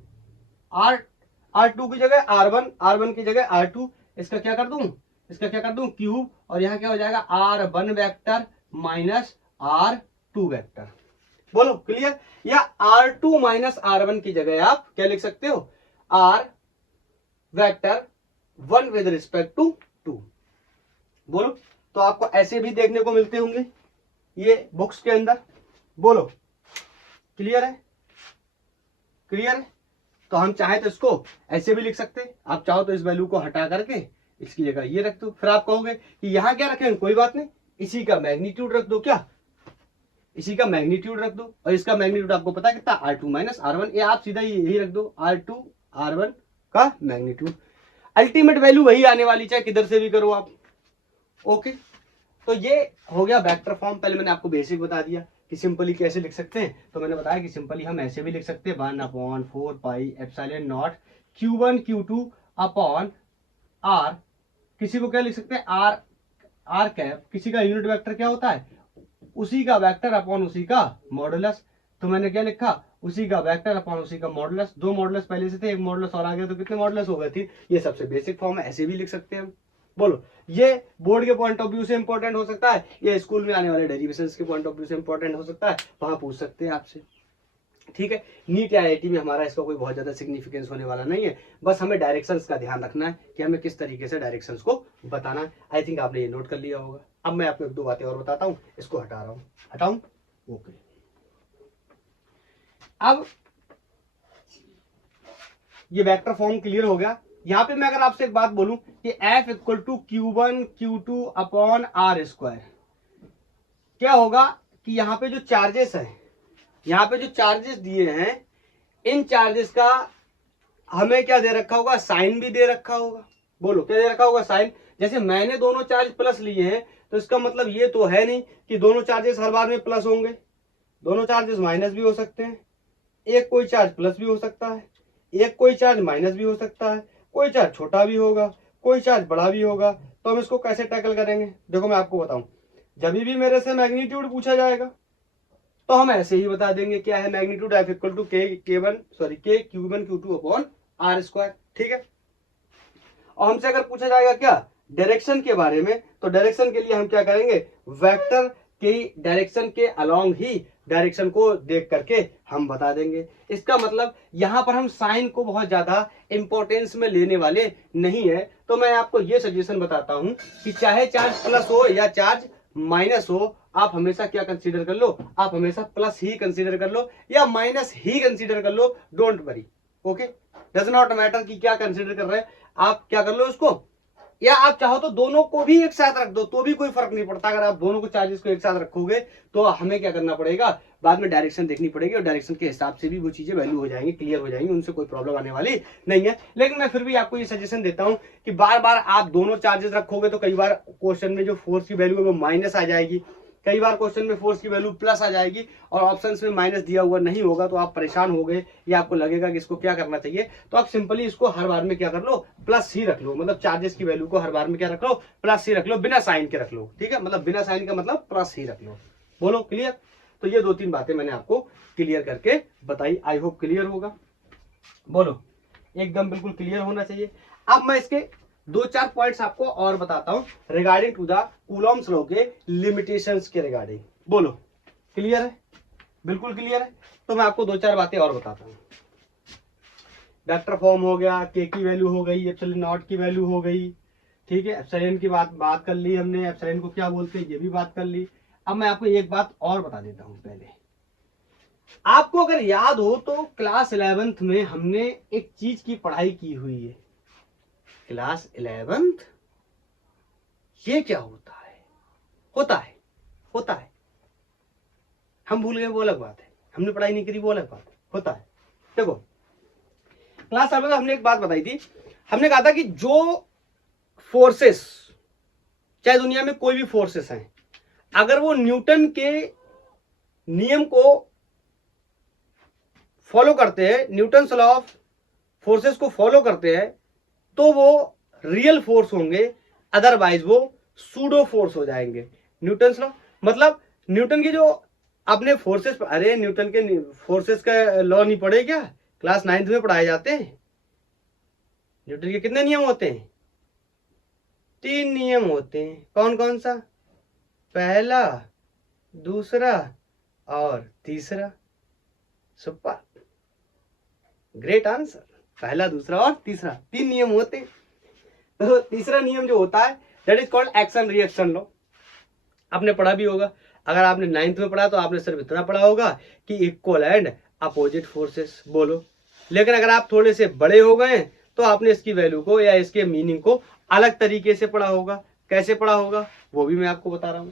R2 की जगह R1 की जगह R2, इसका क्या कर दूं, इसका क्या कर दूं, क्यूब, और यहाँ क्या हो जाएगा, R1 vector minus R2 vector. बोलो क्लियर। या R2 माइनस R1 की जगह आप क्या लिख सकते हो, R vector 1 with respect to 2। बोलो तो आपको ऐसे भी देखने को मिलते होंगे ये बुक्स के अंदर। बोलो क्लियर है, क्लियर है। तो हम चाहे तो इसको ऐसे भी लिख सकते हैं, आप चाहो तो इस वैल्यू को हटा करके इसकी जगह ये रख दो। फिर आप कहोगे कि यहां क्या रखें, कोई बात नहीं, इसी का मैग्नीट्यूड रख दो, क्या, इसी का मैग्नीट्यूड रख दो, और इसका मैग्नीट्यूड आपको पता है कितना, R2 माइनस R1, या आप सीधा यही रख दो, R2 R1 का मैग्नीट्यूड। अल्टीमेट वैल्यू वही आने वाली, चाहे किधर से भी करो आप। ओके, तो ये हो गया वेक्टर फॉर्म। पहले मैंने आपको बेसिक बता दिया कि सिंपली कैसे लिख सकते हैं, तो मैंने बताया कि सिंपली हम ऐसे भी लिख सकते हैं, 1/4 pi epsilon naught Q1 Q2 upon R। किसी को क्या लिख सकते हैं, R कैप, किसी का यूनिट वेक्टर क्या होता है, उसी का वेक्टर अपॉन उसी का मॉडुलस। तो मैंने क्या लिखा, उसी का वेक्टर अपॉन उसी का मॉडुलस। 2 मॉडुलस पहले से थे, एक मॉडुलस और आ गया, तो कितने मॉडुलस हो गए, 3। ये सबसे बेसिक फॉर्म है, ऐसे भी लिख सकते हैं हम। बोलो ये बोर्ड के पॉइंट ऑफ व्यू से इंपॉर्टेंट हो सकता है, ये स्कूल में आने वाले डेरिवेशंस के पॉइंट ऑफ व्यू से इंपॉर्टेंट हो सकता है, वहां पूछ सकते हैं आपसे, ठीक है। नीट या IIT में हमारा इसका कोई बहुत ज्यादा सिग्निफिकेंस होने वाला नहीं है, बस हमें डायरेक्शंस का ध्यान रखना है कि हमें किस तरीके से डायरेक्शंस को बताना है। आई थिंक आपने ये नोट कर लिया होगा। अब मैं आपको 1-2 बातें और बताता हूं, इसको हटा रहा हूं, हटाऊं, ओके। अब ये वेक्टर फॉर्म क्लियर हो गया। यहां पे मैं अगर आपसे एक बात बोलूं कि F equal to Q1 Q2 upon R square, क्या होगा कि यहाँ पे जो चार्जेस है, यहाँ पे जो चार्जेस दिए हैं, इन चार्जेस का हमें क्या दे रखा होगा, साइन भी दे रखा होगा। बोलो क्या दे रखा होगा, साइन। जैसे मैंने दोनों चार्ज प्लस लिए हैं, तो इसका मतलब ये तो है नहीं कि दोनों चार्जेस हर बार में प्लस होंगे, दोनों चार्जेस माइनस भी हो सकते हैं। एक कोई चार्ज प्लस भी हो सकता है, एक कोई चार्ज माइनस भी हो सकता है, कोई चार्ज छोटा भी होगा, कोई चार्ज बड़ा भी होगा। तो हम इसको कैसे टैकल करेंगे, देखो मैं आपको बताऊं। जब भी मेरे से मैग्नीट्यूड पूछा जाएगा तो हम ऐसे ही बता देंगे, क्या है magnitude, F equal to K Q1 Q2 upon R square, ठीक है। और हमसे अगर पूछा जाएगा क्या डायरेक्शन के बारे में, तो डायरेक्शन के लिए हम क्या करेंगे, वेक्टर कि डायरेक्शन के अलोंग ही डायरेक्शन को देख करके हम बता देंगे। इसका मतलब यहाँ पर हम साइन को बहुत ज्यादा इंपॉर्टेंस में लेने वाले नहीं है। तो मैं आपको ये सजेशन बताता हूं कि चाहे चार्ज प्लस हो या चार्ज माइनस हो, आप हमेशा क्या कंसीडर कर लो, आप हमेशा प्लस ही कंसीडर कर लो या माइनस ही कंसीडर कर लो, don't worry. Okay, does not matter कि क्या कंसीडर कर रहे हैं, आप क्या कर लो उसको, या आप चाहो तो दोनों को भी एक साथ रख दो तो भी कोई फर्क नहीं पड़ता। अगर आप दोनों को चार्जेस को एक साथ रखोगे तो हमें क्या करना पड़ेगा, बाद में डायरेक्शन देखनी पड़ेगी और डायरेक्शन के हिसाब से भी वो चीजें वैल्यू हो जाएंगी, क्लियर हो जाएंगी, उनसे कोई प्रॉब्लम आने वाली नहीं है। लेकिन मैं फिर भी आपको ये सजेशन देता हूं कि बार बार आप दोनों चार्जेस रखोगे तो कई बार क्वेश्चन में जो फोर्स की वैल्यू है वो माइनस आ जाएगी, कई बार क्वेश्चन में फोर्स की वैल्यू प्लस आ जाएगी और ऑप्शंस में माइनस दिया हुआ नहीं होगा तो आप परेशान हो गए या आपको लगेगा कि इसको क्या करना चाहिए। तो आप सिंपली इसको हर बार में क्या कर लो, प्लस ही रख लो। मतलब चार्जेस की वैल्यू को हर बार में क्या रख लो, प्लस ही रख लो, बिना साइन के रख लो। ठीक है, मतलब बिना साइन का मतलब प्लस ही रख लो। बोलो क्लियर। तो ये 2-3 बातें मैंने आपको क्लियर करके बताई, आई होप क्लियर होगा। बोलो, एकदम बिल्कुल क्लियर होना चाहिए। अब मैं इसके 2-4 पॉइंट्स आपको और बताता हूं regarding to the Coulomb's law के लिमिटेशंस के रिगार्डिंग। बोलो क्लियर है, बिल्कुल क्लियर है। तो मैं आपको 2-4 बातें और बताता हूं। वेक्टर फॉर्म हो गया, के की वैल्यू हो गई, एप्सिलॉन नॉट की वैल्यू हो गई, ठीक है, एप्सिलॉन की बात कर ली हमने, एप्सिलॉन को क्या बोलते हैं ये भी बात कर ली। अब मैं आपको एक बात और बता देता हूं। पहले आपको अगर याद हो तो क्लास 11th में हमने एक चीज की पढ़ाई की हुई है। क्लास 11th ये क्या होता है, होता है, हम भूल गए वो अलग बात है, हमने पढ़ाई नहीं करी वो अलग बात है, होता है। देखो क्लास 11 में हमने एक बात बताई थी, हमने कहा था कि जो फोर्सेस, चाहे दुनिया में कोई भी फोर्सेस हैं, अगर वो न्यूटन के नियम को फॉलो करते हैं, न्यूटन लॉ ऑफ फोर्सेस को फॉलो करते हैं, तो वो रियल फोर्स होंगे, अदरवाइज वो सूडो फोर्स हो जाएंगे। न्यूटन लॉ मतलब न्यूटन की जो अपने फोर्सेस, अरे न्यूटन के फोर्सेस का लॉ नहीं पढ़े क्या, क्लास 9th में पढ़ाए जाते हैं। न्यूटन के कितने नियम होते हैं, 3 नियम होते हैं। कौन कौन सा, पहला, दूसरा और तीसरा। Super, great answer. पहला, दूसरा और तीसरा, 3 नियम होते हैं। तो तीसरा नियम जो होता है that is called action reaction law. आपने पढ़ा भी होगा, अगर आपने 9th में पढ़ा तो आपने सिर्फ इतना पढ़ा होगा कि इक्वल एंड अपोजिट फोर्सेस। बोलो, लेकिन अगर आप थोड़े से बड़े हो गए तो आपने इसकी वैल्यू को या इसके मीनिंग को अलग तरीके से पढ़ा होगा। कैसे पढ़ा होगा वो भी मैं आपको बता रहा हूं।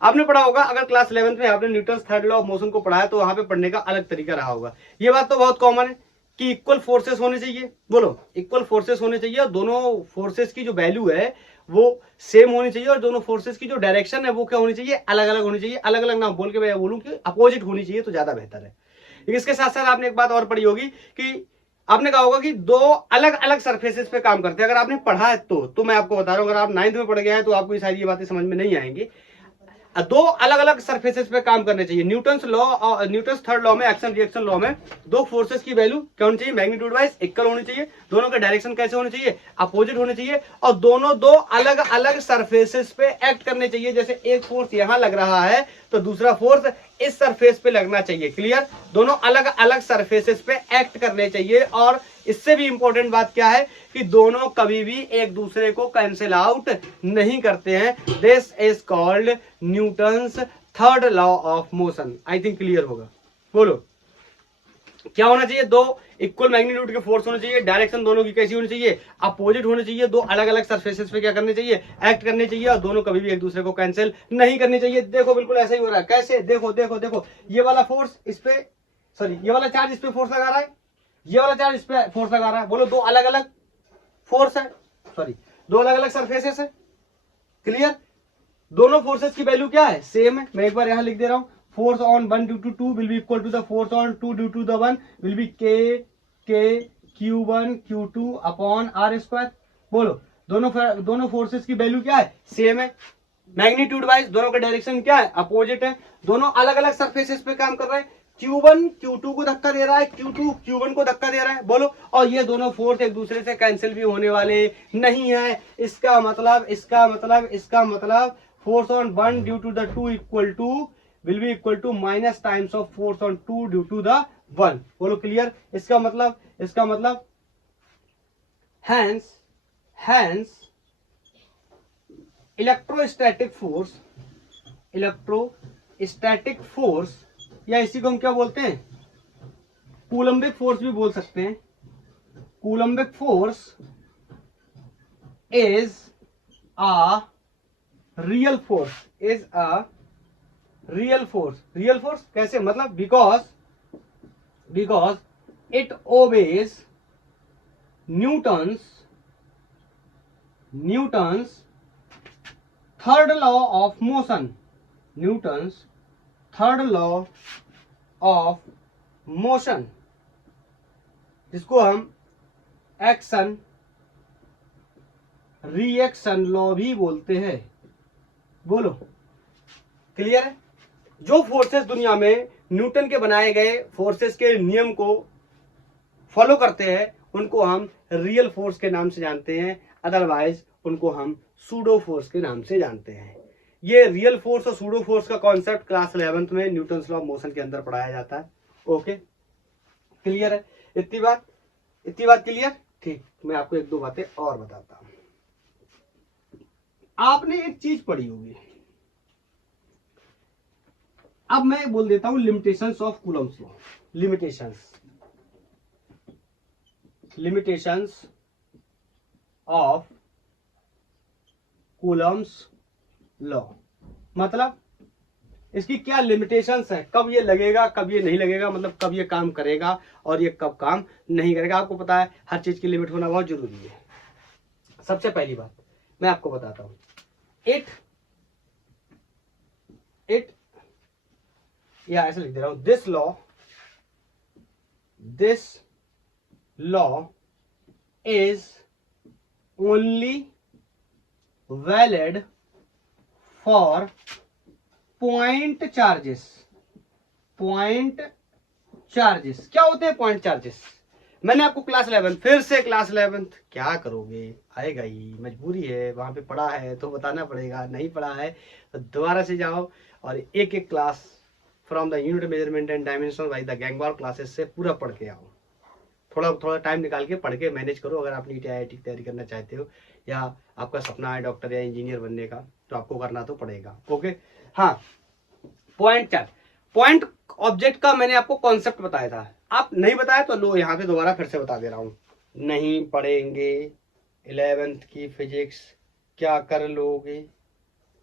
आपने पढ़ा होगा, अगर क्लास 11th में आपने Newton's third law of motion को पढ़ा है तो वहां पे पढ़ने का अलग तरीका रहा होगा। ये बात तो बहुत कॉमन है कि इक्वल फोर्सेस होने चाहिए। बोलो, इक्वल फोर्सेस होने चाहिए और दोनों फोर्सेस की जो वैल्यू है वो सेम होनी चाहिए और दोनों फोर्सेस की जो डायरेक्शन है वो क्या होनी चाहिए, अलग अलग होनी चाहिए। अलग अलग ना बोल के मैं बोलूं कि अपोजिट होनी चाहिए तो ज्यादा बेहतर है। इसके साथ साथ आपने एक बात और पढ़ी होगी कि आपने कहा होगा कि 2 अलग अलग सरफेसेस पे काम करते हैं। अगर आपने पढ़ा है तो मैं आपको बता रहा हूं, अगर आप 9th में पढ़ गए हैं तो आपको ये बातें समझ में नहीं आएंगी। 2 अलग अलग सरफेसेस पे काम करने चाहिए। न्यूटन्स थर्ड लॉ में, एक्शन रिएक्शन लॉ में 2 फोर्सेस की वैल्यू क्या होनी चाहिए, मैग्नीट्यूड वाइज इक्वल होनी चाहिए। दोनों के डायरेक्शन कैसे होने चाहिए, अपोजिट होने चाहिए और दोनों 2 अलग अलग सरफेसेस पे एक्ट करने चाहिए। जैसे एक फोर्स यहां लग रहा है तो दूसरा फोर्स इस सरफेस पे लगना चाहिए। क्लियर, दोनों अलग अलग सरफेसेस पे एक्ट करने चाहिए। और इससे भी इंपॉर्टेंट बात क्या है कि दोनों कभी भी एक दूसरे को कैंसिल आउट नहीं करते हैं। This is called Newton's third law of motion. I think clear होगा। बोलो, क्या होना चाहिए, 2 इक्वल मैग्नीट्यूड के फोर्स होने चाहिए। डायरेक्शन दोनों की कैसी होनी चाहिए, अपोजिट होनी चाहिए। 2 अलग अलग सरफेसेस पे क्या करने चाहिए, एक्ट करने चाहिए और दोनों कभी भी एक दूसरे को कैंसिल नहीं करनी चाहिए। देखो बिल्कुल ऐसा ही हो रहा है। कैसे, देखो देखो देखो, ये वाला फोर्स इस पे, सॉरी ये वाला चार्ज इस पे फोर्स लगा रहा है, ये वाला चार्ज इस पे फोर्स लगा रहा है। बोलो, 2 अलग अलग फोर्स है, सॉरी 2 अलग अलग सरफेसेस है। क्लियर, दोनों फोर्सेस की वैल्यू क्या है, सेम है। मैं एक बार यहां लिख दे रहा हूं, force on 1 due to 2 will be equal to the force on 2 due to the 1 will be k q1 q2 upon r square। बोलो, दोनों फोर्सेस की वैल्यू क्या है, सेम है। मैग्नीट्यूड वाइज दोनों का डायरेक्शन क्या है, अपोजिट है। दोनों अलग अलग सरफेसेस पे काम कर रहे हैं। Q1 Q2 को धक्का दे रहा है, Q2 Q1 को धक्का दे रहा है। बोलो, और ये दोनों फोर्स एक दूसरे से कैंसिल भी होने वाले नहीं है। इसका मतलब force on 1 due to the 2 will be equal to minus times of force on 2 due to the 1. बोलो क्लियर? इसका मतलब hence इलेक्ट्रोस्टैटिक फोर्स या इसी को हम क्या बोलते हैं, कूलम्बिक फोर्स भी बोल सकते हैं. Coulombic force is a real force कैसे, मतलब because it obeys Newton's third law of motion, जिसको हम एक्शन रिएक्शन लॉ भी बोलते हैं. बोलो क्लियर है? जो फोर्सेस दुनिया में न्यूटन के बनाए गए फोर्सेस के नियम को फॉलो करते हैं उनको हम रियल फोर्स के नाम से जानते हैं, अदरवाइज उनको हम सूडो फोर्स के नाम से जानते हैं. ये रियल फोर्स और सूडो फोर्स का कॉन्सेप्ट क्लास 11th में न्यूटन्स लॉ ऑफ मोशन के अंदर पढ़ाया जाता है. ओके क्लियर है? इतनी बात क्लियर? ठीक, मैं आपको एक दो बातें और बताता हूं. आपने एक चीज पढ़ी होगी, अब मैं बोल देता हूं limitations of Coulomb's law. Limitations of Coulomb's law, मतलब इसकी क्या लिमिटेशंस है, कब ये लगेगा कब ये नहीं लगेगा, मतलब कब ये काम करेगा और ये कब काम नहीं करेगा. आपको पता है हर चीज की लिमिट होना बहुत जरूरी है. सबसे पहली बात मैं आपको बताता हूं, इट या ऐसे लिख दे रहा हूं, this law is only valid for point charges. क्या होते हैं पॉइंट चार्जेस? मैंने आपको क्लास 11 क्या करोगे, आएगा ही, मजबूरी है, वहां पे पढ़ा है तो बताना पड़ेगा, नहीं पढ़ा है तो दोबारा से जाओ और एक class from the unit measurement and dimension by the गैंगबॉल क्लासेस से पूरा पढ़ के आओ. थोड़ा टाइम निकाल के पढ़ के मैनेज करो. अगर आप नीट IIT की तैयारी करना चाहते हो या आपका सपना है डॉक्टर या इंजीनियर बनने का तो आपको करना तो पड़ेगा. ओके हाँ, पॉइंट ऑब्जेक्ट का मैंने आपको कॉन्सेप्ट बताया था. आप नहीं बताया तो लो यहाँ पे दोबारा फिर से बता दे रहा हूँ. नहीं पढ़ेंगे 11th की फिजिक्स क्या कर लोगे,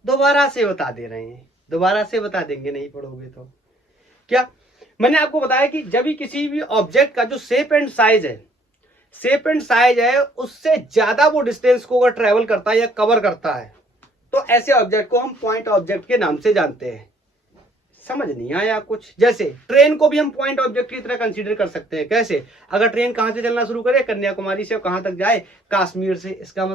दोबारा से बता दे रहे हैं, दोबारा से बता देंगे नहीं पढ़ोगे तो क्या. मैंने आपको बताया कि जब भी किसी भी ऑब्जेक्ट का जो शेप एंड साइज है उससे ज्यादा वो डिस्टेंस को अगर ट्रेवल करता है या कवर करता है तो ऐसे ऑब्जेक्ट को हम पॉइंट ऑब्जेक्ट के नाम से जानते हैं. समझ नहीं आया कुछ? जैसे ट्रेन को भी हम पॉइंट ऑब्जेक्ट की तरह कंसीडर कर सकते हैं. कैसे? अगर ट्रेन कहां से चलना शुरू करे, कन्याकुमारी से, कहां तक जाए, कश्मीर से. इसका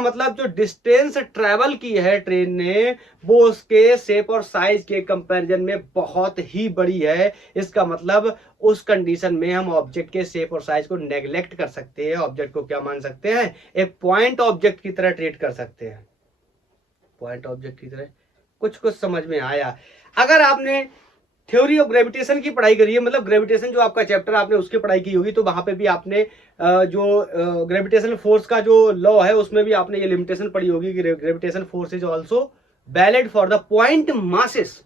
मतलब जो डिस्टेंस ट्रेवल की है ट्रेन ने वो उसके शेप और साइज के कंपैरिजन में बहुत ही बड़ी है. इसका मतलब उस कंडीशन में हम ऑब्जेक्ट के शेप और साइज को नेग्लेक्ट कर सकते हैं. ऑब्जेक्ट को क्या मान सकते हैं? एक पॉइंट ऑब्जेक्ट की तरह ट्रीट कर सकते हैं. पॉइंट ऑब्जेक्ट की तरह. कुछ समझ में आया? अगर आपने थ्योरी ऑफ ग्रेविटेशन की पढ़ाई करी है, मतलब ग्रेविटेशन जो आपका चैप्टर आपने उसकी पढ़ाई की होगी, तो वहां पे भी आपने जो ग्रेविटेशनल फोर्स का जो लॉ है उसमें भी आपने ये लिमिटेशन पढ़ी होगी कि gravitation force is also valid for the point masses.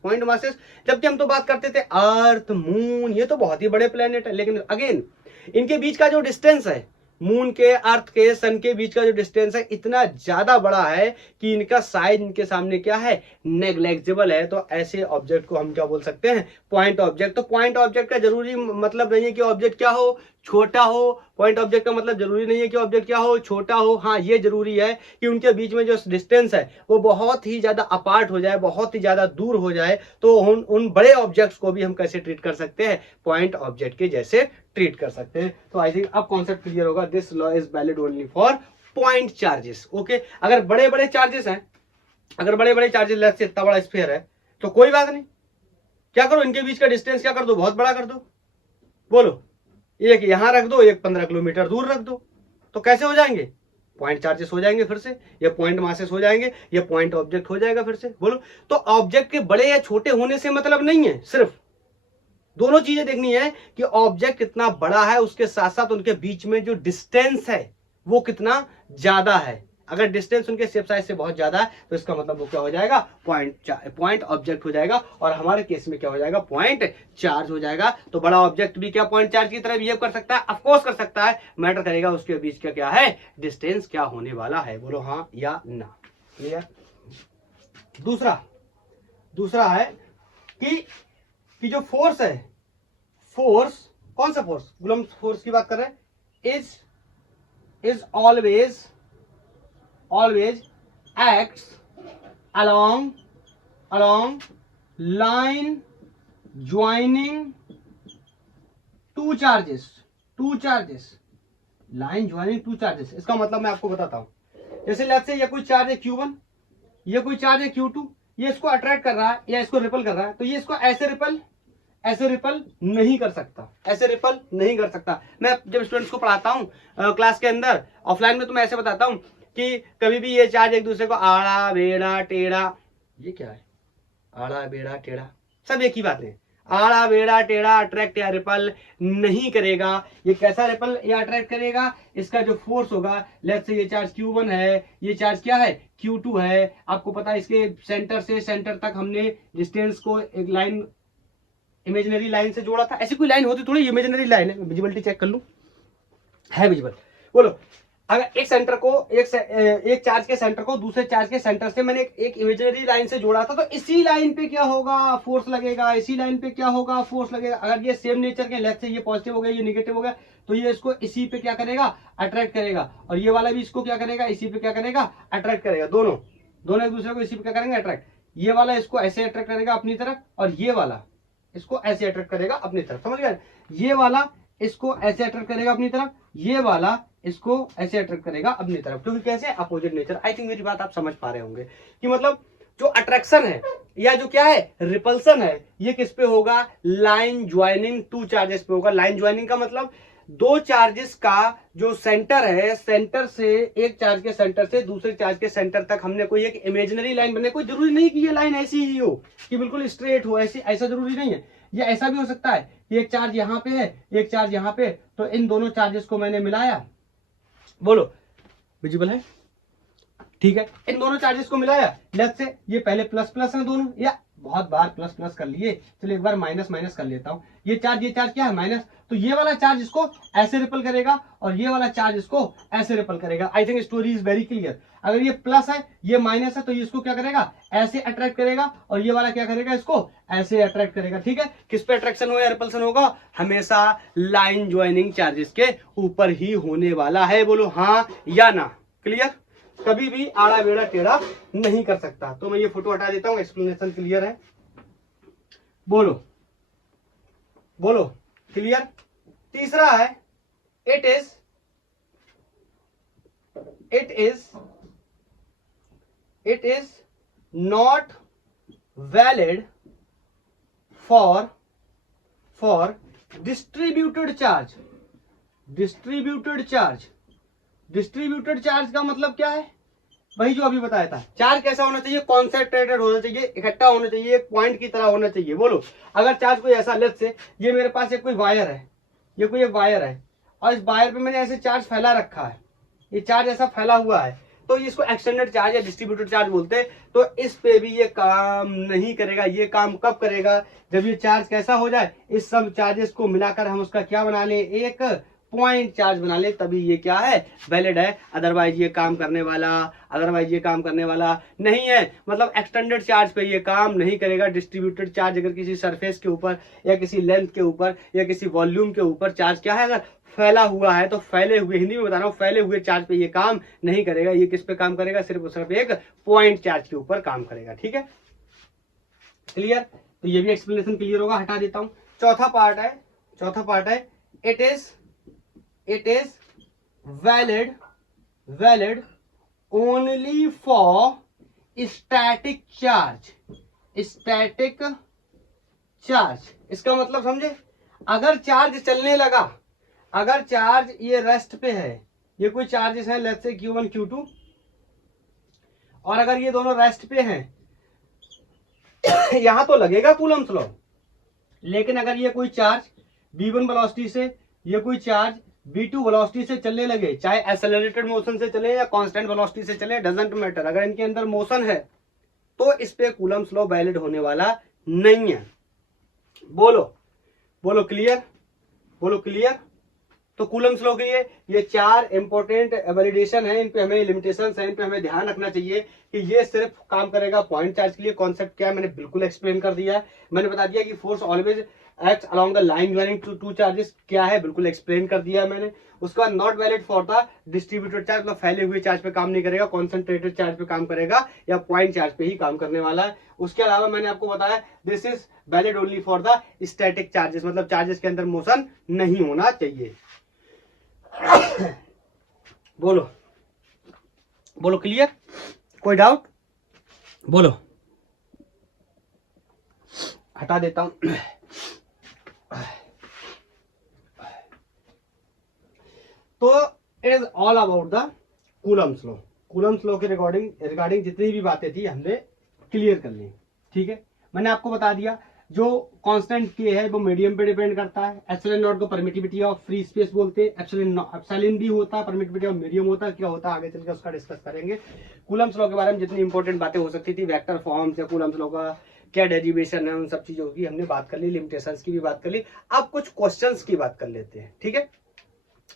जबकि हम तो बात करते थे अर्थ, मून, ये तो बहुत ही बड़े प्लेनेट है, लेकिन अगेन इनके बीच का जो डिस्टेंस है, मून के, अर्थ के, सन के बीच का जो डिस्टेंस है इतना ज्यादा बड़ा है कि इनका साइज इनके सामने क्या है, नेग्लेक्जिबल है. तो ऐसे ऑब्जेक्ट को हम क्या बोल सकते हैं? Point object. तो पॉइंट ऑब्जेक्ट का जरूरी मतलब नहीं है कि ऑब्जेक्ट क्या हो, छोटा हो. पॉइंट ऑब्जेक्ट का मतलब जरूरी नहीं है कि ऑब्जेक्ट क्या हो, छोटा हो. हाँ, ये जरूरी है कि उनके बीच में जो डिस्टेंस है वो बहुत ही ज्यादा अपार्ट हो जाए, बहुत ही ज्यादा दूर हो जाए. तो उन बड़े ऑब्जेक्ट्स को भी हम कैसे ट्रीट कर सकते हैं? पॉइंट ऑब्जेक्ट के जैसे ट्रीट कर सकते हैं. तो आई थिंक अब कॉन्सेप्ट क्लियर होगा. This law is valid only for point charges. Okay, अगर बड़े बड़े चार्जेस हैं, लेट्स से इतना बड़ा स्फीयर है तो कोई बात नहीं, क्या करो, इनके बीच का डिस्टेंस क्या कर दो, बहुत बड़ा कर दो. बोलो, एक यहां रख दो, एक 15 किलोमीटर दूर रख दो, तो कैसे हो जाएंगे? पॉइंट चार्जेस हो जाएंगे फिर से, या पॉइंट मासेस हो जाएंगे, या पॉइंट ऑब्जेक्ट हो जाएगा फिर से। बोलो, तो ऑब्जेक्ट के बड़े या छोटे होने से मतलब नहीं है, सिर्फ दोनों चीजें देखनी है कि ऑब्जेक्ट कितना बड़ा है, उसके साथ साथ उनके बीच में जो डिस्टेंस है वो कितना ज्यादा है। अगर डिस्टेंस उनके शेप साइज से बहुत ज्यादा है तो इसका मतलब वो क्या हो जाएगा, पॉइंट ऑब्जेक्ट हो जाएगा, और हमारे केस में क्या हो जाएगा, पॉइंट चार्ज हो जाएगा। तो बड़ा ऑब्जेक्ट भी क्या पॉइंट चार्ज की तरह बिहेव कर सकता है, ऑफकोर्स कर सकता है, मैटर करेगा उसके बीच का क्या है, डिस्टेंस क्या होने वाला है। बोलो हाँ या ना। क्लियर। दूसरा है कि जो फोर्स है, फोर्स कौन सा फोर्स, कूलम्ब फोर्स की बात कर रहे हैं, is always acts along line joining two charges line joining two charges। इसका मतलब मैं आपको बताता हूं, जैसे लेट्स से ये कोई चार्ज है Q1, ये कोई चार्ज है Q2, ये इसको अट्रैक्ट कर रहा है या इसको रिपल कर रहा है, तो ये इसको ऐसे रिपल नहीं कर सकता। मैं जब स्टूडेंट्स को पढ़ाता हूं क्लास के अंदर ऑफलाइन में, तो मैं ऐसे बताता हूं कि कभी भी ये चार्ज एक दूसरे को आड़ा बेड़ा टेढ़ा, ये क्या है, आड़ा बेड़ा टेढ़ा, सब एक ही बात है, आड़ा बेड़ा टेढ़ा अट्रैक्ट या रिपल नहीं करेगा। ये कैसा रिपल या अट्रैक्ट करेगा, इसका जो फोर्स होगा, लेट्स से ये चार्ज Q1 है, ये चार्ज क्या है, Q2 है। आपको पता है इसके सेंटर से सेंटर तक हमने डिस्टेंस को एक लाइन, इमेजिनरी लाइन से जोड़ा था। ऐसी कोई लाइन होती थोड़ी, इमेजिनरी लाइन है, विजिबिलिटी चेक कर लूं, है विजिबल। बोलो, अगर एक सेंटर को एक चार्ज के सेंटर को दूसरे चार्ज के सेंटर से मैंने एक इमेजिनरी लाइन से जोड़ा था, तो इसी लाइन पे क्या होगा, फोर्स लगेगा, इसी लाइन पे क्या होगा, फोर्स लगेगा। अगर ये सेम नेचर के, लेफ्ट से ये पॉजिटिव हो गया, ये नेगेटिव हो गया, तो ये इसको इसी पे क्या करेगा, अट्रैक्ट करेगा, और ये वाला भी इसको क्या करेगा, इसी पे क्या करेगा, अट्रैक्ट करेगा। दोनों एक दूसरे को इसी पे क्या करेंगे, अट्रैक्ट। ये वाला इसको ऐसे अट्रैक्ट करेगा अपनी तरफ, और ये वाला इसको ऐसे अट्रैक्ट करेगा अपनी तरफ, समझ गए। ये वाला इसको ऐसे अट्रैक्ट करेगा अपनी तरफ, ये वाला इसको ऐसे अट्रैक्ट करेगा अपनी तरफ, क्योंकि कैसे, अपोजिट नेचर। आई थिंक मेरी बात आप समझ पा रहे होंगे कि मतलब जो अट्रैक्शन है या जो क्या है, रिपल्सन है, ये किस पे होगा, लाइन ज्वाइनिंग टू चार्जेस पे होगा। लाइन ज्वाइनिंग का मतलब दो चार्जेस का जो सेंटर है, सेंटर से, एक चार्ज के सेंटर से दूसरे चार्ज के सेंटर तक हमने कोई एक इमेजिनरी लाइन बनाई। कोई जरूरी नहीं कि ये लाइन ऐसी ही हो कि बिल्कुल स्ट्रेट हो, ऐसा जरूरी नहीं है। ये ऐसा भी हो सकता है कि एक चार्ज यहाँ पे है, एक चार्ज यहाँ पे, तो इन दोनों चार्जेस को मैंने मिलाया। बोलो, विजिबल है, ठीक है, इन दोनों चार्जेस को मिलाया। लेट्स से ये पहले प्लस प्लस है दोनों, या बहुत बार प्लस प्लस कर लिए, चलिए एक बार माइनस माइनस कर लेता हूं। ये चार्ज क्या है, माइनस, तो ये वाला चार्ज इसको ऐसे रिपल करेगा और ये वाला चार्ज इसको ऐसे रिपल करेगा। I think story is very clear. अगर ये प्लस है, ये माइनस है, तो ये इसको क्या करेगा, ऐसे अट्रैक्ट करेगा, और ये वाला क्या करेगा, इसको ऐसे अट्रैक्ट करेगा। ठीक है, किस पे अट्रैक्शन होगा या रिपल्सन होगा, हमेशा लाइन ज्वाइनिंग चार्जेस के ऊपर ही होने वाला है। बोलो हाँ या ना। क्लियर, कभी भी आड़ा बेड़ा टेढ़ा नहीं कर सकता। तो मैं ये फोटो हटा देता हूं, एक्सप्लेनेशन क्लियर है। बोलो क्लियर। तीसरा है, it is not valid for distributed charge का मतलब क्या है, वही जो अभी बताया था। चार्ज कैसा होना चाहिए, कॉन्सेंट्रेटेड होना चाहिए, इकट्ठा होना चाहिए, एक पॉइंट की तरह होना चाहिए। बोलो, अगर चार्ज कोई ऐसा, लेट्स से ये मेरे पास एक कोई वायर है, ये कोई एक वायर है, और इस वायर पे मैंने ऐसे चार्ज फैला रखा है, ये चार्ज ऐसा फैला हुआ है, तो इसको एक्सटेंडेड चार्ज या डिस्ट्रीब्यूटेड चार्ज बोलते हैं। तो इस पे भी ये काम नहीं करेगा। ये काम कब करेगा, जब ये चार्ज कैसा हो जाए, इस सब चार्जेस को मिलाकर हम उसका क्या बना ले, एक पॉइंट चार्ज बना ले, तभी ये क्या है, वैलिड है। अदरवाइज ये काम करने वाला नहीं है। मतलब एक्सटेंडेड चार्ज पे ये काम नहीं करेगा। डिस्ट्रीब्यूटेड चार्ज अगर किसी सरफेस के ऊपर या किसी लेंथ के ऊपर या किसी वॉल्यूम के ऊपर चार्ज क्या है, अगर फैला हुआ है, तो फैले हुए, हिंदी में बता रहा हूं, फैले हुए चार्ज पे ये काम नहीं करेगा। ये किस पे काम करेगा, सिर्फ और सिर्फ एक पॉइंट चार्ज के ऊपर काम करेगा। ठीक है, क्लियर। तो ये भी एक्सप्लेनेशन क्लियर होगा, हटा देता हूं। चौथा पार्ट है it is valid only for static charge। इसका मतलब समझे, अगर चार्ज चलने लगा, अगर चार्ज ये रेस्ट पे है, ये कोई चार्जेस हैं लेट्स से Q1 Q2, और अगर ये दोनों रेस्ट पे हैं यहां तो लगेगा कूलम्स लॉ, लेकिन अगर ये कोई चार्ज v1 वेलोसिटी से, ये कोई चार्ज v2 वेलोसिटी से चलने लगे, चाहे एक्सेलरेटेड मोशन से चले या कांस्टेंट वेलोसिटी से चले, डजंट मैटर, अगर इनके अंदर मोशन है तो इस पे कूलम्स लॉ वैलिड होने वाला नहीं है। बोलो बोलो क्लियर, बोलो क्लियर। तो कूलम्स लॉ के लिए ये 4 इंपॉर्टेंट वैलिडेशन है, इन पे हमें लिमिटेशंस है, इन पे हमें ध्यान रखना चाहिए कि ये सिर्फ काम करेगा पॉइंट चार्ज के लिए। कॉन्सेप्ट क्या है मैंने बिल्कुल एक्सप्लेन कर दिया है, मैंने बता दिया कि force always act along the line joining two charges क्या है, बिल्कुल एक्सप्लेन कर दिया है मैंने। उसके बाद not valid for the distributed charge, मतलब फैले हुए चार्ज पे काम नहीं करेगा, कॉन्सेंट्रेटेड चार्ज पे काम करेगा या पॉइंट चार्ज पे ही काम करने वाला है। उसके अलावा मैंने आपको बताया this is valid only for the static charges, मतलब चार्जेस के अंदर मोशन नहीं होना चाहिए। बोलो बोलो क्लियर, कोई डाउट, बोलो। हटा देता हूं। तो it is all about the Coulomb's law. Coulomb's law के रिगार्डिंग जितनी भी बातें थी हमने क्लियर कर ली, ठीक है। मैंने आपको बता दिया जो कांस्टेंट के है वो मीडियम पे डिपेंड करता है। एप्सिलॉन नॉट को परमिटिविटी ऑफ फ्री स्पेस बोलते हैं, एप्सिलॉन भी होता है, परमिटिविटी ऑफ मीडियम होता है, क्या होता है आगे चलकर उसका डिस्कस करेंगे। कूलम्स लॉ के बारे में जितनी इंपॉर्टेंट बातें हो सकती थी, वेक्टर फॉर्म्स या कूलम्स लॉ का क्या डेरिवेशन है, उन सब चीजों की हमने बात कर ली, लिमिटेशंस की भी बात कर ली। अब कुछ क्वेश्चंस की बात कर लेते हैं, ठीक है।